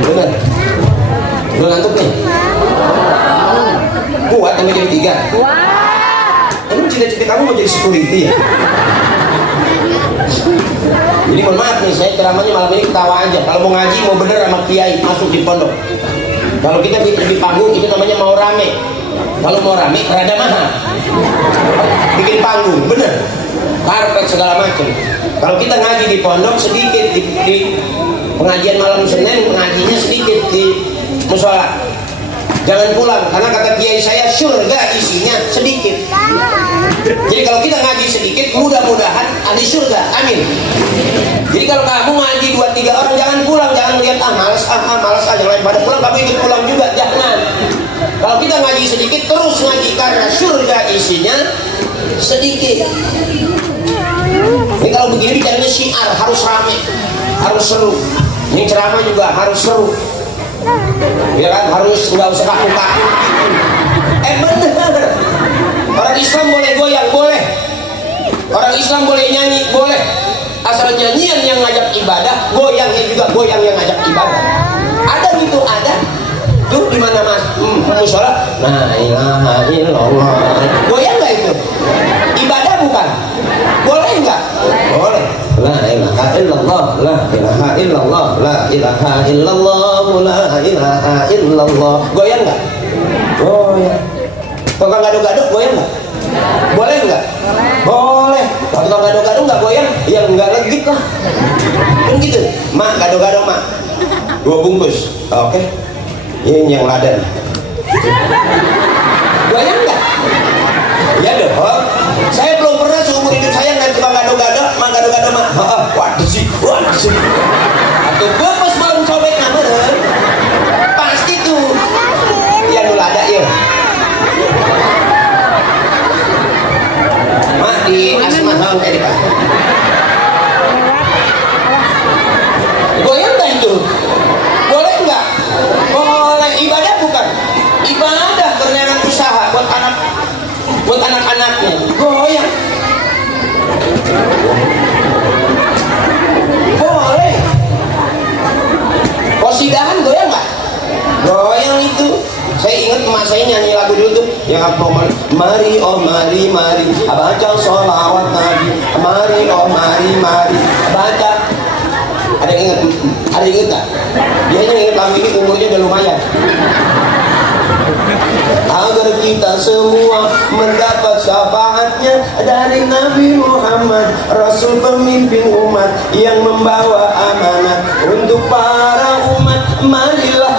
Benar. Belum ngantuk nih? Kuat sampai jadi 3. Emang cita-cita kamu mau jadi security ya? Jadi mohon maaf nih, saya ceramahnya malam ini ketawa aja. Kalau mau ngaji, mau bener sama kiai, masuk di pondok. Kalau kita di panggung, itu namanya mau rame. Kalau mau rame, rada mahal. Bikin panggung, bener. Karpet segala macam. Kalau kita ngaji di pondok, sedikit di pengajian malam Senin, pengajinya sedikit di musola. Jangan pulang, karena kata kiai saya surga isinya sedikit. Jadi kalau kita ngaji sedikit, mudah-mudahan ahli surga, amin. Jadi kalau kamu ngaji 2-3 orang, jangan pulang, jangan lihat malas yang lain pada pulang, kamu ikut pulang juga, jangan. Kalau kita ngaji sedikit, terus ngaji karena surga isinya sedikit. Jadi kalau begini caranya syiar, harus rame, harus seru. Ini ceramah juga harus seru, ya kan, harus nggak usah kaku-kaku. Bener. Orang Islam boleh goyang, boleh. Orang Islam boleh nyanyi, boleh. Asal nyanyian yang ngajak ibadah, goyangnya juga goyang yang ngajak ibadah. Ada gitu, ada. Tuh di mana mas? Musola. La ilaha illallah. Goyang nggak itu? Ibadah bukan? Boleh nggak? Boleh. La ilaha illallah, la ilaha illallah, la ilaha illallah, la ilaha illallah. Goyang nggak? Goyang. Tukang gado-gado goyang nggak? Boleh nggak? Boleh. Kalau tukang gado-gado nggak goyang, ya nggak legit lah. Kan gitu. Mak gado-gado mak. 2 bungkus. Oke. Ini yang laden. Goyang nggak? Ya dong. Saya belum pernah seumur hidup saya ngeliat tukang gado-gado, mak gado-gado mak. Waduh sih. Atau gua pas malam cobek namanya, pasti tuh. Ya dulu ada ya. Mak di Asmahaun kayak Pak. Goyang nggak itu? Boleh nggak? Boleh. Ibadah bukan? Ibadah bernyanyi usaha buat anak-anaknya. Goyang. Boleh. Kosidahan goyang nggak? Goyang itu. Saya ingat emak saya nyanyi lagu dulu tuh yang apa, mari oh mari baca sholawat nabi, mari oh mari baca. Ada yang ingat? Ada yang ingat? Dia hanya ingat lagu ini, umurnya udah lumayan. Agar kita semua mendapat syafaatnya dari Nabi Muhammad, Rasul pemimpin umat yang membawa amanat untuk para umat. Marilah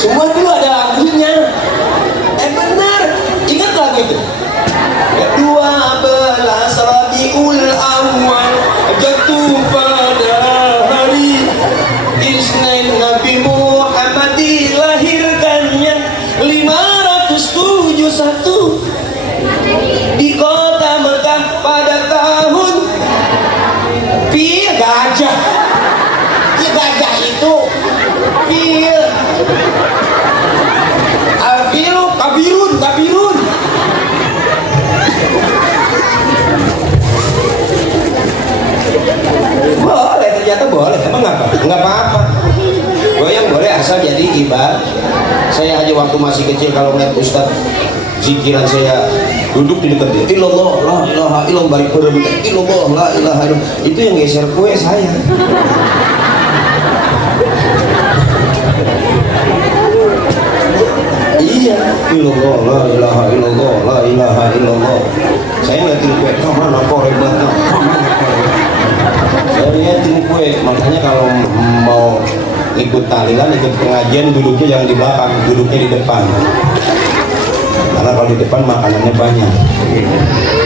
semua dulu ada lagunya. Benar, ingat lagu itu. 12 Rabiul Awal jatuh pada hari Isnin Nabi Muhammad dilahirkannya 571 di kota Mekah pada tahun Pil gajah. Ya gajah itu Pil. Alfilu kabirun. Boleh, ternyata boleh. Emang nggak apa-apa. Goyang boleh asal jadi ibadah. Saya aja waktu masih kecil kalau ngeliat ustaz zikiran, saya duduk di dekat dia. Illallah, la ilaha illallah, bari perem. Illallah, la ilaha illallah. Itu yang geser kue saya. Iya, illallah, la ilaha illallah, la ilaha illallah. Saya ngeliatin kue, kemana kok hebatnya? Saya liatin kue, makanya kalau mau ikut tahlilan, ikut pengajian, duduknya jangan di belakang, duduknya di depan. Karena kalau di depan makanannya banyak.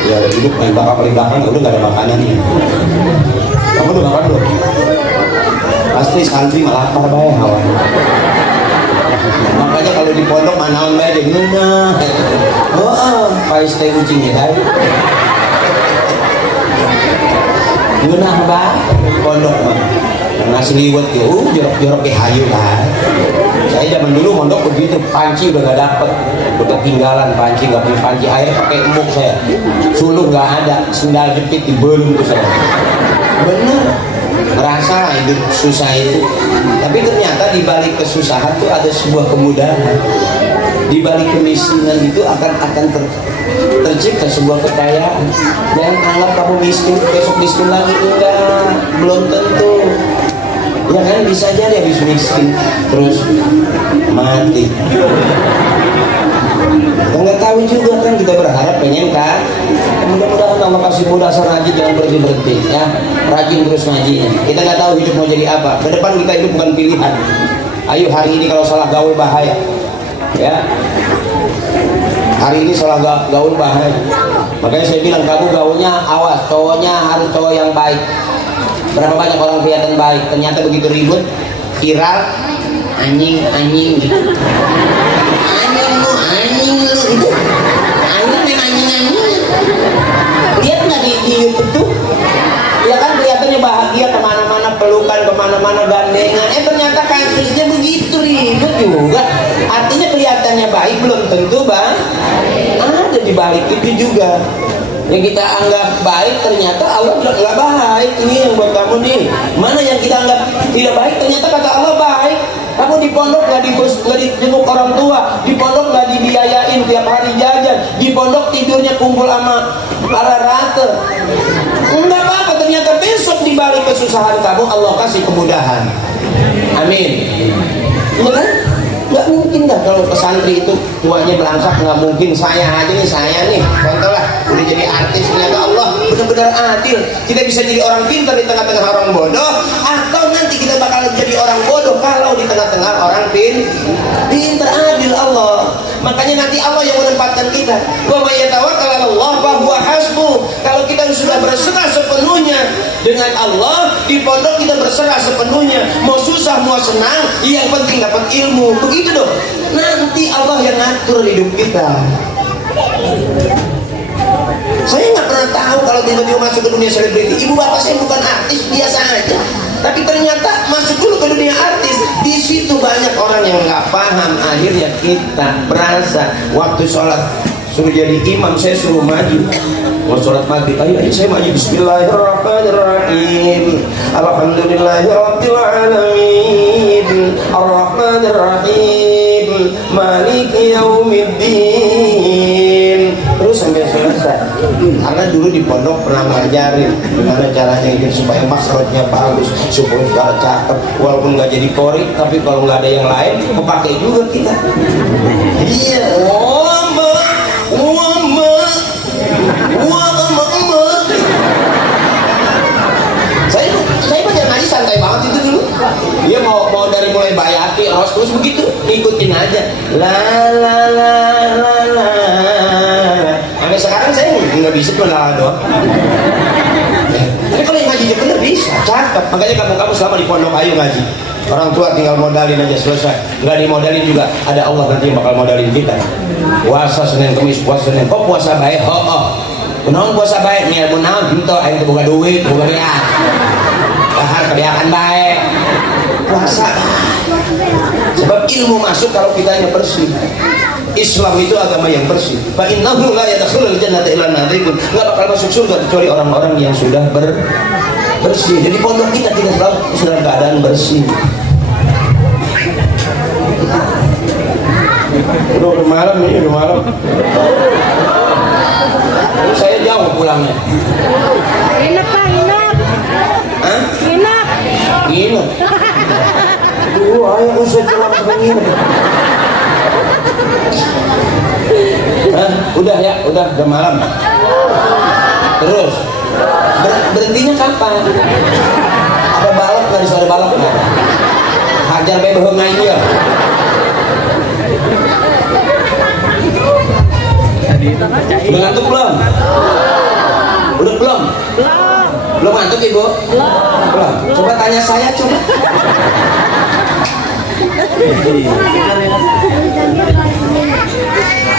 Ya duduk di belakang udah nggak ada makanannya. Kamu udah makan belum? Pasti santri malah lapar bayang hawan. Makanya kalau di pondok mana bae deh ngeunah. Pai stay kucing ya. Ngeunah bae pondok mah. Ngasih liwet tuh, jorok-jorok ke hayu kan. Saya zaman dulu mondok begitu, panci udah gak dapet, udah ketinggalan panci, gak punya panci air, pakai embuk saya. Suluh gak ada, sendal jepit dibelum tuh saya. Bener, merasa hidup susah itu. Tapi ternyata di balik kesusahan tuh ada sebuah kemudahan. Di balik kemiskinan itu akan tercipta sebuah kekayaan. Jangan anggap kamu miskin, besok miskin lagi, enggak, belum tentu. Ya kan bisa jadi habis miskin terus mati. Kita nggak tahu juga kan, kita berharap pengen kan. Mudah-mudahan Allah kasih mudah asal rajin, jangan berhenti ya. Rajin terus ngajinya. Kita nggak tahu hidup mau jadi apa. Ke depan kita hidup bukan pilihan. Ayo hari ini kalau salah gaul bahaya. Ya. Hari ini salah gaul bahaya. Makanya saya bilang kamu gaulnya awas, cowoknya harus cowok yang baik. Berapa banyak orang kelihatan baik, ternyata begitu ribut, viral, anjing gitu. Anjing lu gitu. bayi itu ya kan kelihatannya bahagia kemana-mana, pelukan kemana-mana, gandengan, ternyata kasusnya begitu ribet juga. Artinya kelihatannya baik belum tentu bang, ada di balik itu juga yang kita anggap baik ternyata Allah bilang nggak baik. Ini yang buat kamu nih, mana yang kita anggap tidak baik ternyata kata Allah baik. Kamu di pondok nggak dijenguk orang tua, di pondok nggak dibiayain tiap hari jajan, di pondok tidurnya kumpul sama para rata, nggak apa-apa. Ternyata besok di balik kesusahan kamu Allah kasih kemudahan. Amin. Iya kan? Nggak mungkin dah kalau pesantren itu tuanya belangsak, nggak mungkin. Saya aja nih, contoh lah, udah jadi artis ternyata Allah benar-benar adil. Kita bisa jadi orang pintar di tengah-tengah orang bodoh, atau nanti kita bakal jadi orang bodoh kalau di tengah-tengah orang pintar. Adil Allah. Makanya nanti Allah yang menempatkan kita. Wa may yatawakkal 'ala Allah fa huwa hasbuh. Kalau kita sudah berserah sepenuhnya dengan Allah, di pondok kita berserah sepenuhnya, mau susah mau senang, yang penting dapat ilmu. Begitu dong. Nanti Allah yang ngatur hidup kita. Saya nggak pernah tahu kalau tiba-tiba masuk ke dunia selebriti. Ibu bapak saya bukan artis, biasa aja. Tapi ternyata masuk dulu ke dunia artis. Di situ banyak orang yang nggak paham. Akhirnya kita berasa waktu sholat suruh jadi imam, saya suruh maju. Mau sholat maghrib, ayo saya maju. Bismillahirrahmanirrahim. Alhamdulillahirabbil alamin. Arrahmanirrahim. Maliki yaumiddin. Terus sampai selesai. Karena dulu di pondok pernah ngajarin gimana caranya ingin supaya makhrajnya bagus, supaya suara cakep. Walaupun nggak jadi kori, tapi kalau nggak ada yang lain, kepake juga kita. Iya. Saya baca ngaji santai banget itu dulu. Dia mau dari mulai bayati, terus begitu, ikutin aja. La la la la la. Sampai sekarang saya nggak bisa cuma la doang. Tapi kalau yang ngaji bener bisa, cakep. Makanya kamu selama di pondok ayo ngaji. Orang tua tinggal modalin aja selesai. Nggak dimodalin juga, ada Allah nanti yang bakal modalin kita. Puasa Senin Kamis, puasa Senin. Kok puasa baik? Kunaon puasa baik? Nih mau naon? Henteu aing teu boga duit, boga beak. Dahar kebiakan baik. Puasa. Sebab ilmu masuk kalau kitanya bersih. Islam itu agama yang bersih. Fa innahu la yadkhulul jannata illa nadhifun. Enggak bakal masuk surga kecuali orang-orang yang sudah bersih. Jadi pondok kita tidak selalu dalam keadaan bersih. Udah malam ini, udah malam. Saya jauh pulangnya. Nginep Pak, nginep. Hah? Nginep. Nginep. Ayo usah pulang sampai nginep. Udah ya, udah malam. Terus berhentinya kapan? Ada balap nggak? Ada balap nggak? Hajar bebeho ngain dia. Udah ngantuk belum? Udah belum? Belum ngantuk ibu? Belum. Coba tanya saya coba.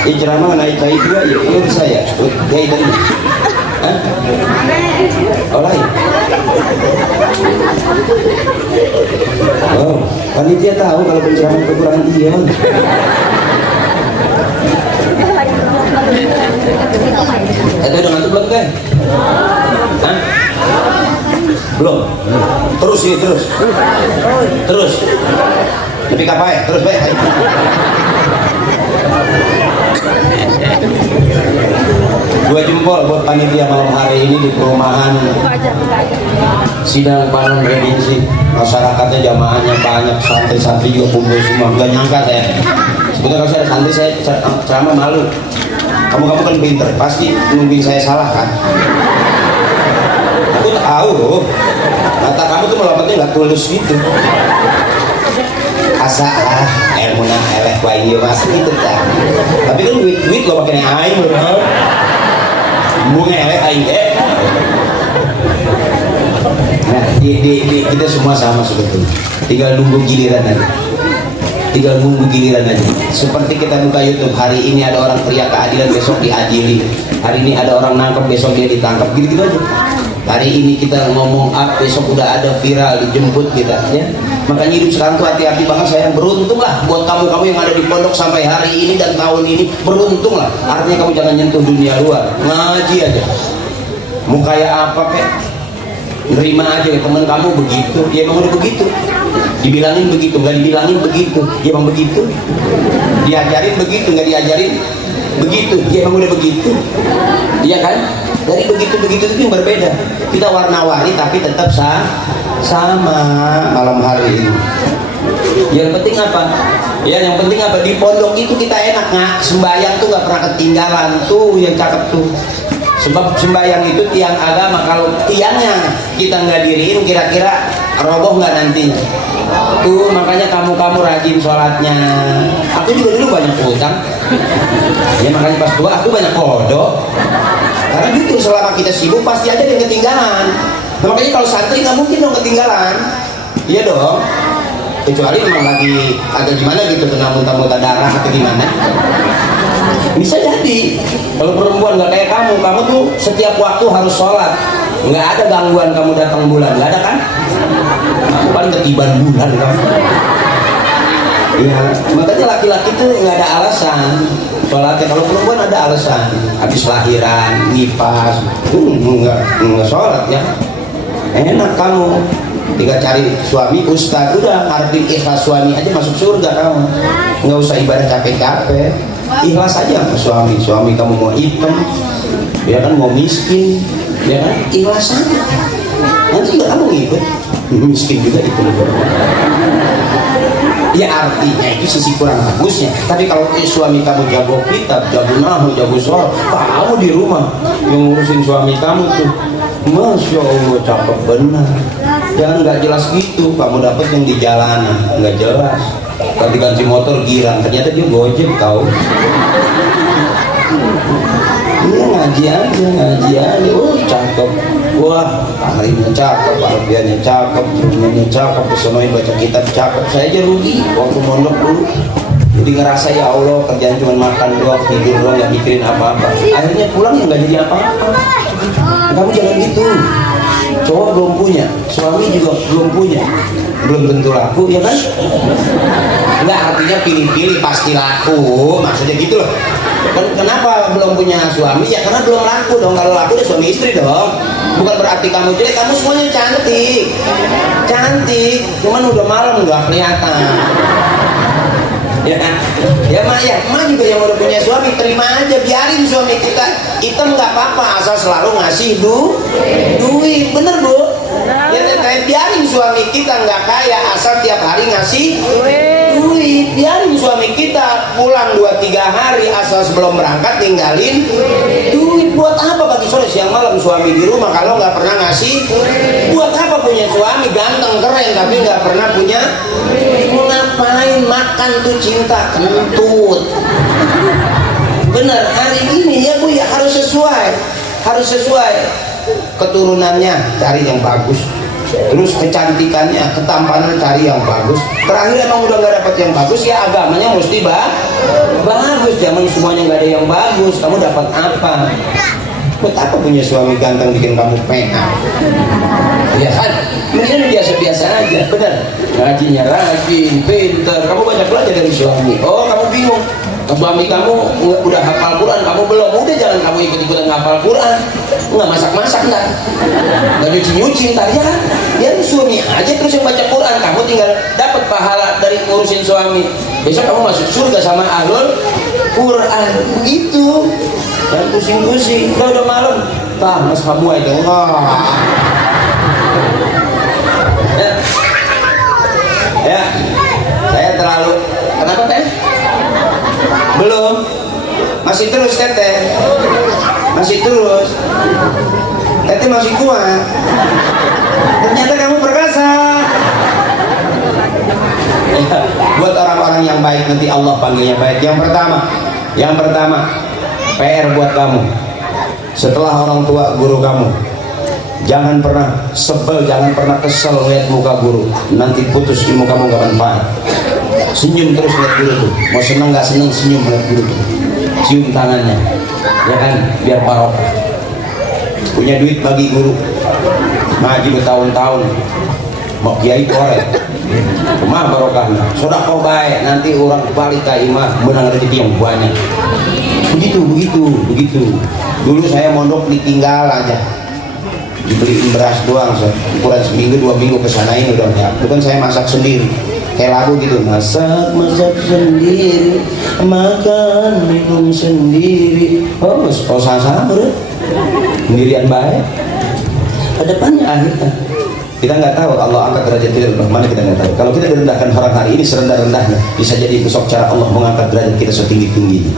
Ini ceramah naik cair juga ya, ini saya. Gaya dari. Hah? Oh lain. Oh, panitia tahu kalau penceramah kekurangan ion. Udah ngantuk belum kan? Hah? Belum. Terus sih, terus. Tapi kapai, terus baik. Dua jempol buat panitia malam hari ini di perumahan Sidang Panon Regensi. Masyarakatnya jamaahnya banyak, santri-santri juga kumpul semua. Gak nyangka saya. Sebetulnya kalau saya ada santri saya ceramah malu. Kamu kan pinter, pasti nungguin saya salah kan? Aku tahu, kata kamu tuh melompatnya nggak tulus gitu. Asa muna eleh wae ieu mas gitu kan. Tapi kan duit lo pakai aing lo. Bunga eleh aing Nah, kita semua sama sebetulnya. Tinggal nunggu giliran nanti. tinggal nunggu giliran aja. Seperti kita buka YouTube, hari ini ada orang teriak keadilan, besok diadili. Hari ini ada orang nangkep, besok dia ditangkap, gitu-gitu aja. Hari ini kita ngomong up, besok udah ada viral, dijemput kita, ya. Makanya hidup sekarang tuh hati-hati banget sayang. Beruntung lah buat kamu-kamu yang ada di pondok sampai hari ini dan tahun ini, beruntung lah. Artinya kamu jangan nyentuh dunia luar, ngaji aja. Mau kayak apa kek, nerima aja ya. Temen kamu begitu, ya emang udah begitu. Dibilangin begitu, nggak dibilangin begitu, ya emang begitu. Diajarin begitu, nggak diajarin begitu, ya emang udah begitu. Iya kan? Dari begitu-begitu itu yang berbeda. Kita warna-warni tapi tetap sama malam hari ini. Yang penting apa? Ya yang penting apa? Di pondok itu kita enak nggak? Sembahyang tuh nggak pernah ketinggalan tuh, yang cakep tuh. Sebab sembahyang itu tiang agama. Kalau tiangnya kita nggak diriin, kira-kira roboh nggak nantinya? Tuh makanya kamu rajin sholatnya. Aku juga dulu banyak utang. Ya makanya pas tua aku banyak kodok. Karena gitu selama kita sibuk pasti ada yang ketinggalan. Nah, makanya kalau santri nggak mungkin dong ketinggalan. Iya dong. Kecuali memang lagi agak gimana gitu, kena muntah-muntah darah atau gimana. Bisa jadi. Kalau perempuan nggak kayak kamu tuh setiap waktu harus sholat. Nggak ada gangguan kamu datang bulan, nggak ada kan? Aku paling ketiban bulan kamu. Ya, makanya laki-laki tuh nggak ada alasan sholatnya. Kalau perempuan ada alasan, habis lahiran, nifas, nggak sholat ya. Enak kamu, tinggal cari suami ustad, udah ngarepin ikhlas suami aja masuk surga kamu. Nggak usah ibadah capek-capek, ikhlas aja ke suami. Suami kamu mau hitam, ya kan, mau miskin, ya kan, ikhlas aja. Nanti juga kamu ngikut, miskin juga itu. Ya artinya itu sisi kurang bagusnya. Tapi kalau suami kamu jago kitab, jago nahu, jago sholat, kamu di rumah yang ngurusin suami kamu tuh, masya Allah cakep benar. Jangan nggak jelas gitu, kamu dapat yang di jalanan nggak jelas. Ganti motor girang, ternyata dia gojek kau. Iya ngaji aja, oh cakep, wah tahrimnya cakep, arabiannya cakep, ilmunya cakep, kesonoin baca kitab cakep. Saya aja rugi waktu mondok dulu, jadi ngerasa ya Allah kerjaan cuma makan doang, tidur doang, nggak mikirin apa-apa. Akhirnya pulang ya nggak jadi apa-apa. Kamu jangan gitu. Cowok belum punya, suami juga belum punya, belum tentu laku, ya kan? Enggak, artinya pilih-pilih pasti laku, maksudnya gitu loh. Kenapa belum punya suami? Ya karena belum laku dong. Kalau laku udah suami istri dong. Bukan berarti kamu jelek, kamu semuanya cantik, cuman udah malam nggak kelihatan. Ya kan? Ya mak juga yang udah punya suami, terima aja, biarin suami kita nggak apa-apa asal selalu ngasih duit, bener bu? Ya biarin suami kita nggak kaya asal tiap hari ngasih duit. Biarin suami kita pulang 2-3 hari asal sebelum berangkat ninggalin duit. Buat apa pagi sore siang malam suami di rumah kalau nggak pernah ngasih? Buat apa punya suami ganteng keren tapi nggak pernah punya? Mau ngapain? Makan tuh cinta kentut. Bener, hari ini ya bu ya harus sesuai keturunannya, cari yang bagus. Terus kecantikannya, ketampanan cari yang bagus. Terakhir emang udah nggak dapat yang bagus, ya agamanya mesti bagus. Jangan semuanya nggak ada yang bagus. Kamu dapat apa? Buat apa punya suami ganteng bikin kamu pena? Ya kan? Mendingan biasa-biasa aja, benar. Ngajinya rajin, pinter. Kamu banyak belajar dari suami. Oh, kamu bingung. Suami kamu udah hafal Quran, kamu belum. Udah jangan kamu ikut-ikutan hafal Quran. Nggak masak-masak nggak nyuci-nyuci ntar ya kan? Ya suami aja terus yang baca Quran, kamu tinggal dapat pahala dari ngurusin suami. Besok kamu masuk surga sama ahlul Quran. Begitu. Jangan pusing-pusing. Udah malam. Mas kamu aja. Ya. Saya terlalu. Kenapa teh? Belum. Masih terus teteh. Masih terus. Teteh masih kuat. Ternyata kamu perkasa. Ya, buat orang-orang yang baik nanti Allah panggilnya baik. Yang pertama PR buat kamu. Setelah orang tua guru kamu, jangan pernah sebel, jangan pernah kesel lihat muka guru. Nanti putus ilmu kamu gak manfaat. senyum terus lihat guru tuh, mau seneng nggak seneng senyum lihat guru tuh, cium tangannya, ya kan, biar barokah. Punya duit bagi guru, ngaji bertahun-tahun, mau kiai korek, rumah barokahnya, sodako baik, nanti orang balik ke imah benang rezeki yang banyak. Begitu. Dulu saya mondok ditinggal aja, dibeliin beras doang, ukuran seminggu 2 minggu kesanain udah ya. Itu kan saya masak sendiri, kayak lagu gitu, masak sendiri, makan minum sendiri. Oh sama bro, sendirian baik. Kedepannya akhirnya kita nggak tahu, Allah angkat derajat kita bagaimana kita nggak tahu. Kalau kita direndahkan orang hari ini serendah-rendahnya, bisa jadi besok cara Allah mengangkat derajat kita setinggi-tingginya.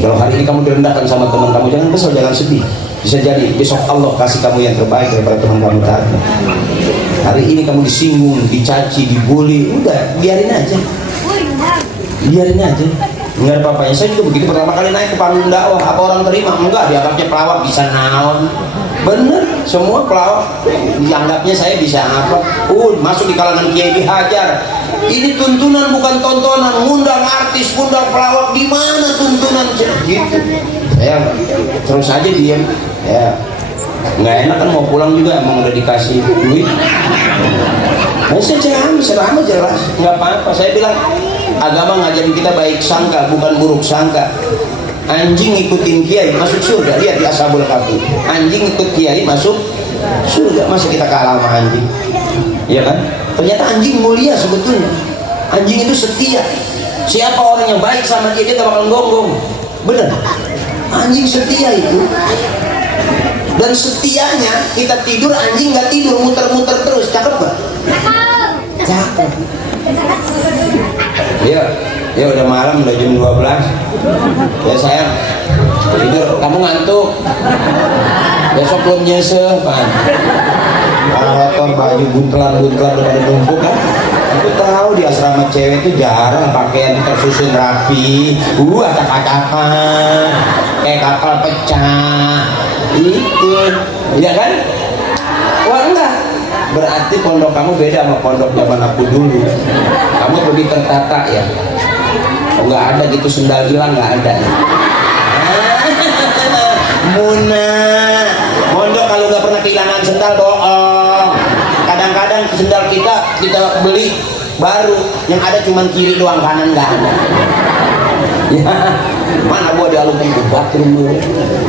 Kalau hari ini kamu direndahkan sama teman kamu, jangan kesal, jangan sedih. Bisa jadi besok Allah kasih kamu yang terbaik daripada teman kamu tadi. Hari ini kamu disinggung, dicaci, dibully, udah biarin aja. Enggak ada apa-apanya. Saya juga begitu pertama kali naik ke panggung dakwah, apa orang terima? Enggak, dianggapnya pelawak bisa naon. Bener, semua pelawak dianggapnya saya bisa apa? Masuk di kalangan kiai dihajar. Ini tuntunan bukan tontonan, ngundang artis, ngundang pelawak, di mana tuntunan gitu. Saya terus aja diam. Ya, nggak enak kan, mau pulang juga emang udah dikasih duit. Saya ceramah jelas, nggak apa-apa. Saya bilang agama ngajarin kita baik sangka, bukan buruk sangka. Anjing ngikutin kiai masuk surga, lihat di Ashabul Kahfi. Anjing ikut kiai masuk surga, masa kita kalah sama anjing? Iya kan? Ternyata anjing mulia sebetulnya. Anjing itu setia. Siapa orang yang baik sama dia, dia gak bakal gonggong. Bener. Anjing setia itu. Dan setianya kita tidur, anjing nggak tidur, muter-muter terus. Cakep gak? Cakep. Ya udah malam, udah jam 12. Ya sayang, tidur. Kamu ngantuk. Besok belum nyesel kan? Kotor, baju buntelan-buntelan udah pada numpuk kan? Aku tahu di asrama cewek itu jarang pakaian tersusun rapi, acak-acakan, kayak kapal pecah. Itu, ya kan? Wah enggak. Berarti pondok kamu beda sama pondok zaman aku dulu. Kamu lebih tertata ya. Enggak ada gitu sendal hilang, enggak ada. Muna, pondok kalau nggak pernah kehilangan sendal bohong. Kadang-kadang sendal kita beli baru, yang ada cuma kiri doang, kanan nggak ada. Ya, mana gua di alumni bathroom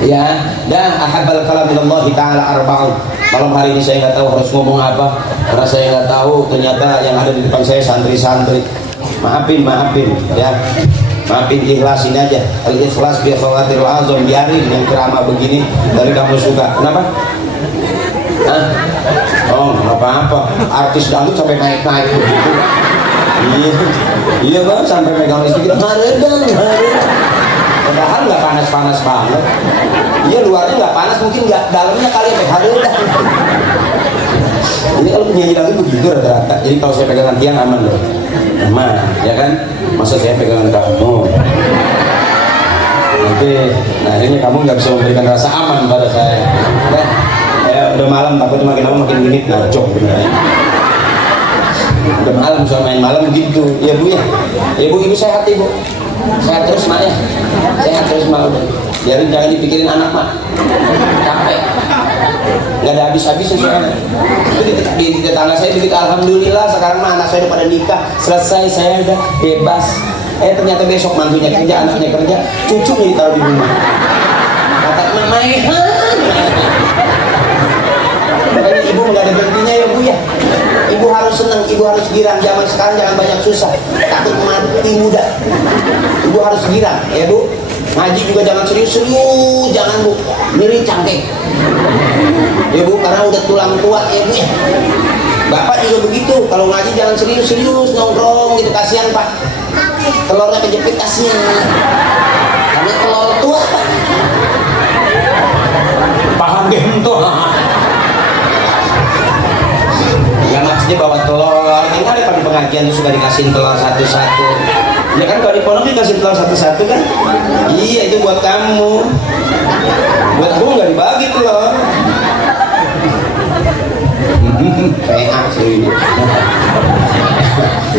ya. Dan ahabbal kalam ilallah ta'ala arba'un. Malam hari ini saya nggak tahu harus ngomong apa, karena saya nggak tahu ternyata yang ada di depan saya santri-santri. Maafin ya, maafin, ikhlasin aja. Al-ikhlas bi khawatiril azam, biarin yang ceramah begini dari kamu suka. Kenapa? Hah? Oh, apa-apa. Artis dangdut sampai naik-naik begitu. Iya bang, sampai megang istri kita haredang. Padahal nggak panas-panas banget. Iya, luarnya nggak panas, mungkin nggak dalamnya kali sampai haredang. Ini kalau penyanyi lagu begitu rata-rata. Jadi kalau saya pegangan tiang aman loh, aman, ya kan? Masa saya pegangan kamu? Nanti, nah akhirnya kamu nggak bisa memberikan rasa aman pada saya. Udah malam, takutnya makin lama makin genit, ngacok bener. Udah malam, soal main malam begitu, ya bu ya. Ya bu, ibu sehat ibu, sehat terus mak ya, sehat terus mak udah. Jangan dipikirin anak mak, capek. Nggak ada habis-habisnya soalnya. Itu di tetangga saya begitu, alhamdulillah sekarang mah anak saya udah pada nikah, selesai, saya udah bebas. Ternyata besok mantunya kerja, anaknya kerja, cucunya ditaruh di rumah. Kata mama, makanya ibu nggak ada berhentinya ya bu ya. Ibu harus senang, ibu harus girang. Zaman sekarang jangan banyak susah, takut mati muda. Ibu harus girang ya bu. Ngaji juga jangan serius-serius, jangan bu, miring cangkeng ya bu, karena udah tulang tua ya bu ya. Bapak juga begitu, kalau ngaji jangan serius-serius, nongkrong gitu, kasihan pak, telurnya kejepit, kasihan karena telur tua pak. Paham gitu? Ya maksudnya bawa telur, ini ada pada pengajian tuh suka dikasihin telur satu-satu. Ya kan kalau di pondok dikasih telur satu-satu kan? Iya, itu buat kamu. Buat aku nggak dibagi telur. Kayak asli.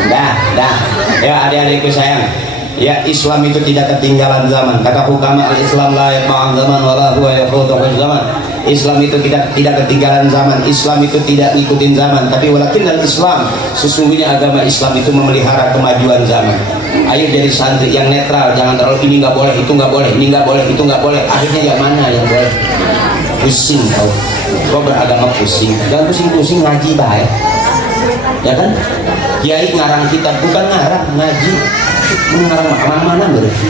Dah. Ya adik-adikku sayang, ya Islam itu tidak ketinggalan zaman. Kata hukama al-Islam la yatba'an zaman wala huwa yafutuhu zaman. Islam itu tidak ketinggalan zaman. Islam itu tidak ngikutin zaman, tapi walakin al-Islam, sesungguhnya agama Islam itu memelihara kemajuan zaman. Ayo jadi santri yang netral, jangan terlalu ini nggak boleh, itu nggak boleh, ini nggak boleh, itu nggak boleh. Akhirnya yang mana yang boleh? Pusing kau. Kau beragama pusing. Jangan pusing-pusing, ngaji baik. Ya kan? Kiai ngarang kitab, bukan ngarang, ngaji. Mengarang mana-mana berarti.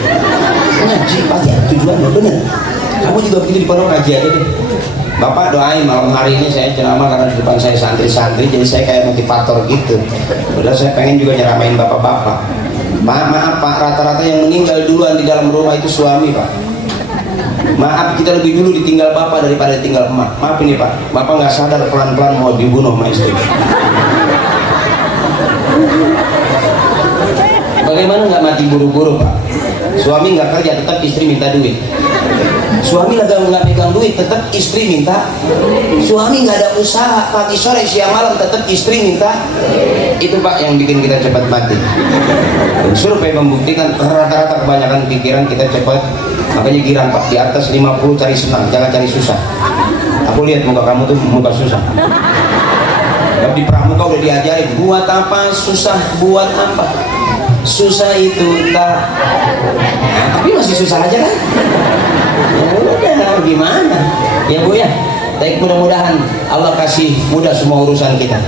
Ngaji pasti ada tujuannya, bener. Kamu juga begitu di pondok ngaji aja deh. Bapak doain malam hari ini saya ceramah karena di depan saya santri-santri, jadi saya kayak motivator gitu. Udah saya pengen juga nyeramain bapak-bapak. Maaf Pak, rata-rata yang meninggal duluan di dalam rumah itu suami Pak. Maaf, kita lebih dulu ditinggal bapak daripada ditinggal emak. Maaf ini Pak, bapak nggak sadar pelan-pelan mau dibunuh sama istri. Bagaimana nggak mati buru-buru Pak? Suami nggak kerja, tetap istri minta duit. Suami lagi nggak pegang duit, tetap istri minta. Suami nggak ada usaha, pagi sore siang malam tetap istri minta. Itu Pak yang bikin kita cepat mati. Survei membuktikan rata-rata kebanyakan pikiran kita cepat. Makanya girang Pak, di atas 50 cari senang, jangan cari susah. Aku lihat muka kamu tuh muka susah. Di pramuka udah diajarin, buat apa susah, buat apa susah itu tak. Nah, tapi masih susah aja kan? Ya udah, gimana? Ya Bu ya. Baik, mudah-mudahan Allah kasih mudah semua urusan kita.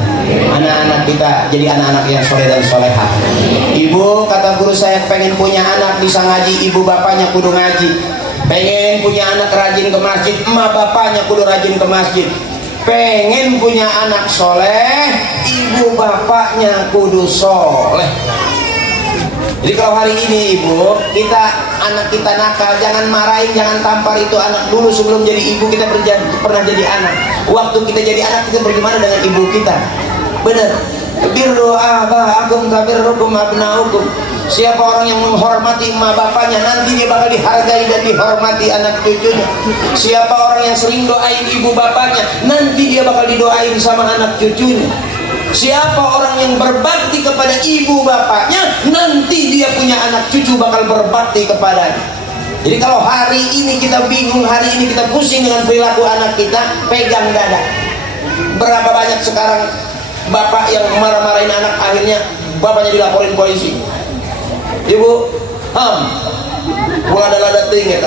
Anak-anak kita jadi anak-anak yang soleh dan solehah. Ibu, kata guru saya, pengen punya anak bisa ngaji, ibu bapaknya kudu ngaji. Pengen punya anak rajin ke masjid, emak bapaknya kudu rajin ke masjid. Pengen punya anak soleh, ibu bapaknya kudu soleh. Jadi kalau hari ini ibu, anak kita nakal, jangan marahin, jangan tampar itu anak dulu sebelum jadi ibu kita pernah jadi anak. Waktu kita jadi anak kita bagaimana dengan ibu kita? Benar. Birru abaakum tabirrukum abnaukum. Siapa orang yang menghormati emak bapaknya, nanti dia bakal dihargai dan dihormati anak cucunya. Siapa orang yang sering doain ibu bapaknya, nanti dia bakal didoain sama anak cucunya. Siapa orang yang berbakti kepada ibu bapaknya, nanti dia punya anak cucu bakal berbakti kepadanya. Jadi kalau hari ini kita bingung, hari ini kita pusing dengan perilaku anak kita, pegang dada. Berapa banyak sekarang bapak yang marah-marahin anak, akhirnya bapaknya dilaporin polisi. Ibu, mulai ada tinggi,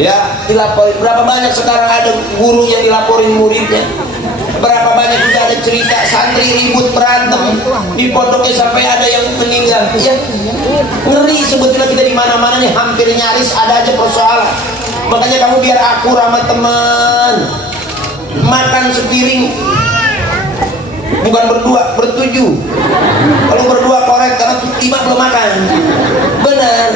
ya dilaporin. Berapa banyak sekarang ada guru yang dilaporin muridnya. Berapa banyak juga ada cerita santri ribut berantem di pondoknya sampai ada yang meninggal. Ya, ngeri sebetulnya kita di mana-mana nih, hampir nyaris ada aja persoalan. Makanya kamu biar akur sama teman, makan sepiring, bukan berdua, bertujuh. Kalau berdua korek karena 5 belum makan. Benar.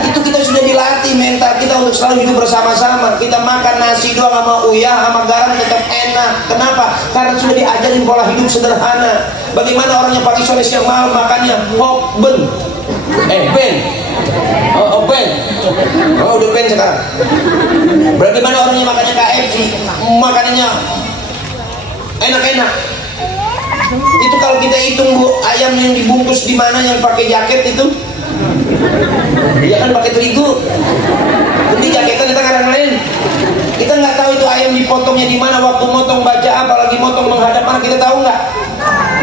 Itu kita sudah dilatih mental kita untuk selalu hidup bersama-sama. Kita makan nasi doang sama uyah sama garam tetap enak. Kenapa? Karena sudah diajarin pola hidup sederhana. Bagaimana orang yang pagi sore siang malam makannya ben. Ben. Ben. Oh, udah ben sekarang. Bagaimana orang yang makannya KFC, makanannya enak-enak. Itu kalau kita hitung Bu, ayam yang dibungkus di mana yang pakai jaket itu, dia kan pakai terigu. Jadi jaketnya kita kadang lain. Kita nggak tahu itu ayam dipotongnya di mana, waktu motong baca apa, lagi motong menghadap mana, kita tahu nggak?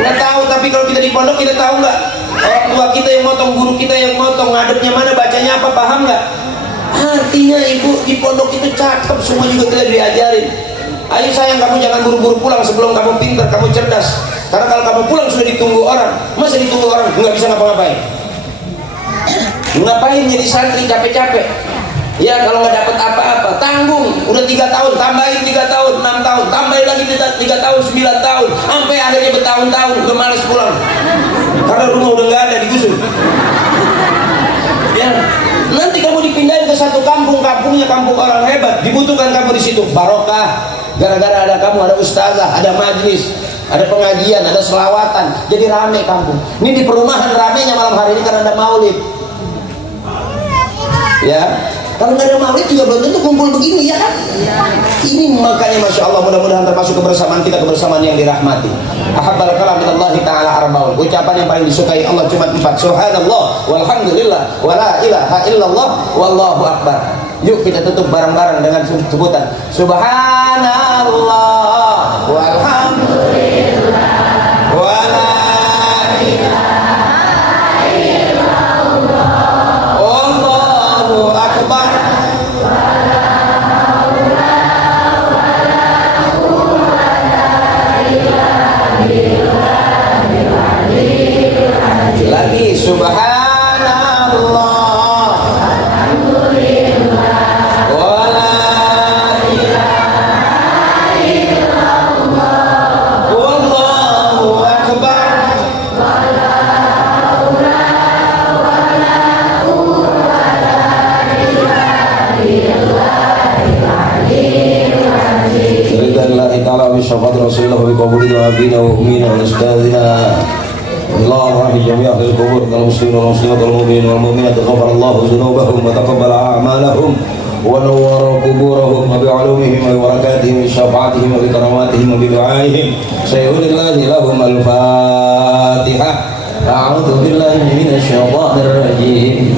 Nggak tahu. Tapi kalau kita di pondok kita tahu nggak? Orang tua kita yang motong, guru kita yang motong, ngadepnya mana, bacanya apa, paham nggak? Artinya ibu di pondok itu cakep, semua juga kita diajarin. Ayo sayang, kamu jangan buru-buru pulang sebelum kamu pintar, kamu cerdas. Karena kalau kamu pulang sudah ditunggu orang. Masa ditunggu orang nggak bisa ngapa-ngapain? Ngapain jadi santri capek-capek? Ya kalau nggak dapat apa-apa, tanggung. Udah 3 tahun, tambahin 3 tahun, 6 tahun, tambahin lagi 3 tahun, 9 tahun, sampai akhirnya bertahun-tahun udah malas pulang. Karena rumah udah nggak ada, digusur. Ya, nanti kamu dipindahin ke satu kampung, kampungnya kampung orang hebat, dibutuhkan kamu di situ. Barokah, gara-gara ada kamu, ada ustazah, ada majlis, ada pengajian, ada selawatan, jadi rame kampung. Ini di perumahan ramenya malam hari ini karena ada maulid. Ya, Kalau nggak ada maulid juga belum tentu kumpul begini, ya kan? Ini makanya Masya Allah, mudah-mudahan termasuk kebersamaan kita, kebersamaan yang dirahmati. Ahabbal kalam minallahi ta'ala arba'un. Ucapan yang paling disukai Allah cuma 4. Subhanallah, walhamdulillah, wala ilaha illallah, wallahu akbar. Yuk kita tutup bareng-bareng dengan sebutan Subhanallah, walhamdulillah, wala ilaha illallah, wallahu akbar. Lagi subhanallah, alhamdulillah, wala ilaha illallah, wallahu akbar, wala haula wala quwwata illa billahi. Lillahi ta'ala bi syafa'ati rasulillah wa bi qabuli wa abina wa ummina wa ustadzina Allah jami'a fil qubur kal muslimin wal muslimat wal mu'minin wal mu'minat ghafarallahu dzunubahum wa taqabbala a'malahum wa nawwara quburahum wa bi'ulumihim wa barakatihim wa syafa'atihim wa bi karamatihim wa bi du'aihim sayyidina lahum al-fatihah. A'udzu billahi minasy syaithanir rajim.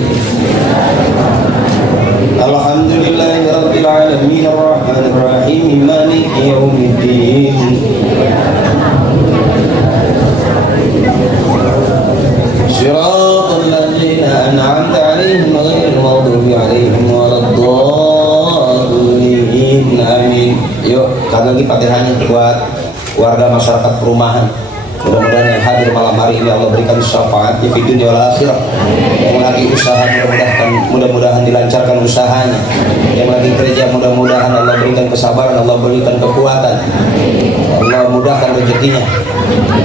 Alhamdulillahi rabbil alamin arrahmanir rahim maliki yaumiddin. Shiratal ladzina an'amta 'alaihim ghairil maghdubi 'alaihim waladdallin. Amin. Yuk, sekali lagi Fatihahnya buat warga masyarakat perumahan. Mudah-mudahan yang hadir malam hari ini Allah berikan syafaatnya di dunia wal akhirah. Yang lagi usaha mudah-mudahan dilancarkan usahanya. Yang lagi kerja mudah-mudahan Allah berikan kesabaran, Allah berikan kekuatan, Allah mudahkan rezekinya.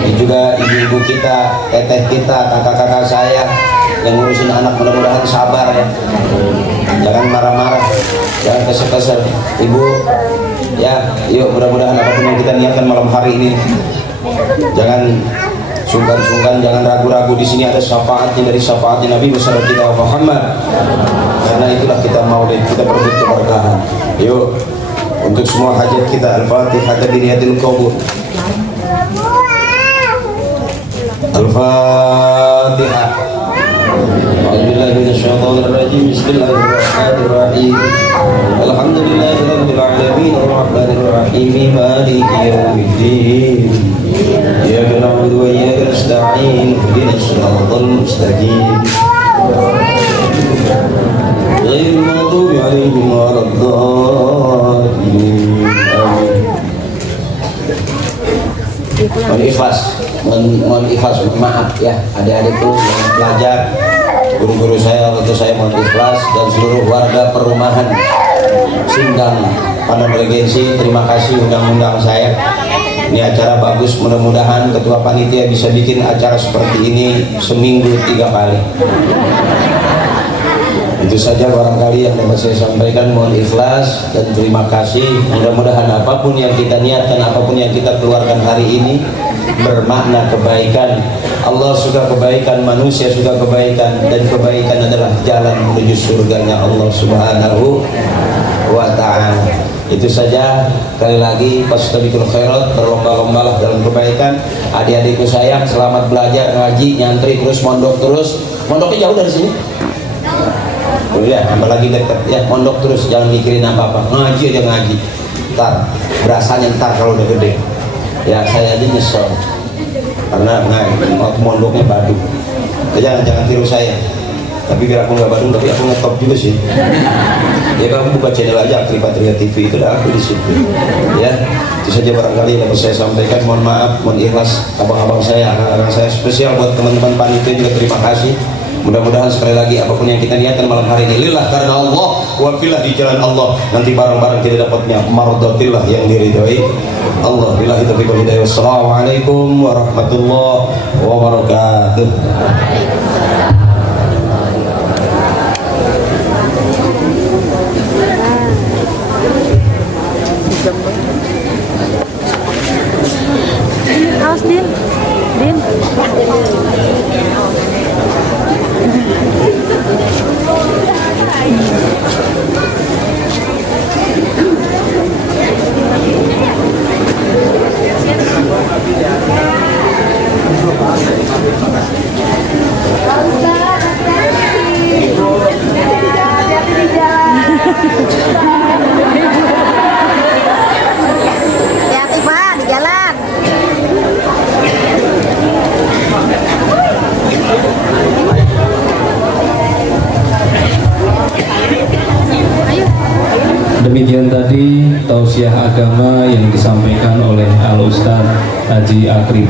Ini juga ibu-ibu kita, teteh kita, kakak-kakak saya yang ngurusin anak mudah-mudahan sabar ya. Jangan marah-marah, jangan kesel-kesel. Ibu, ya, yuk mudah-mudahan apapun yang kita niatkan malam hari ini, jangan sungkan-sungkan, jangan ragu-ragu. Di sini ada syafaatnya dari syafaatnya Nabi besar kita Muhammad. Karena itulah kita maulid, kita berbudi keberkahan. Yuk, untuk semua hajat kita, Al-Fatihah tadiniyatil qabul. Al-Fatihah. A'udzubillahi minasyaitonir rajim. Bismillahirrahmanirrahim. Alhamdulillahirabbil alamin arrahmanir rahim maliki yaumiddin. Iyyaka na'budu wa iyyaka nasta'in. Ihdinas siratal mustaqim. Ghairil maghdubi 'alaihim waladdallin. Amin. Mohon ikhlas, maaf ya adik-adikku yang belajar, guru-guru saya, waktu saya mohon ikhlas, dan seluruh warga perumahan Sindang Pandan Regensi, terima kasih undang-undang saya. Ini acara bagus, mudah-mudahan ketua panitia bisa bikin acara seperti ini seminggu 3 kali. Itu saja barangkali yang dapat saya sampaikan. Mohon ikhlas dan terima kasih. Mudah-mudahan apapun yang kita niatkan, apapun yang kita keluarkan hari ini bermakna kebaikan. Allah suka kebaikan, manusia suka kebaikan, dan kebaikan adalah jalan menuju surganya Allah Subhanahu wa ta'ala. Itu saja. Sekali lagi, fastabiqul khairat, berlomba-lombalah dalam kebaikan. Adik-adikku sayang, selamat belajar, ngaji, nyantri terus, mondok terus. Mondoknya jauh dari sini? Oh ya, apalagi dekat ya, mondok terus, jangan mikirin apa-apa, ngaji aja ngaji. Ntar berasanya ntar kalau udah gede. Ya saya aja nyesel karena mondoknya Badung. Jangan tiru saya. Tapi biar aku nggak Badung, tapi aku ngetop juga sih. Ya kamu buka channel aja Patria TV, itu dah aku di situ. Ya, itu saja barangkali yang dapat saya sampaikan. Mohon maaf, mohon ikhlas abang-abang saya, anak-anak saya, spesial buat teman-teman panitia juga terima kasih. Mudah-mudahan sekali lagi apapun yang kita niatkan malam hari ini lillah karena Allah, wa fillah di jalan Allah, nanti bareng-bareng kita dapatnya mardatillah yang diridhoi Allah. Billahi taufiq wal hidayah. Wassalamualaikum warahmatullahi wabarakatuh. Awas Din. Din. tausiah agama yang disampaikan oleh Al Ustaz Haji Akri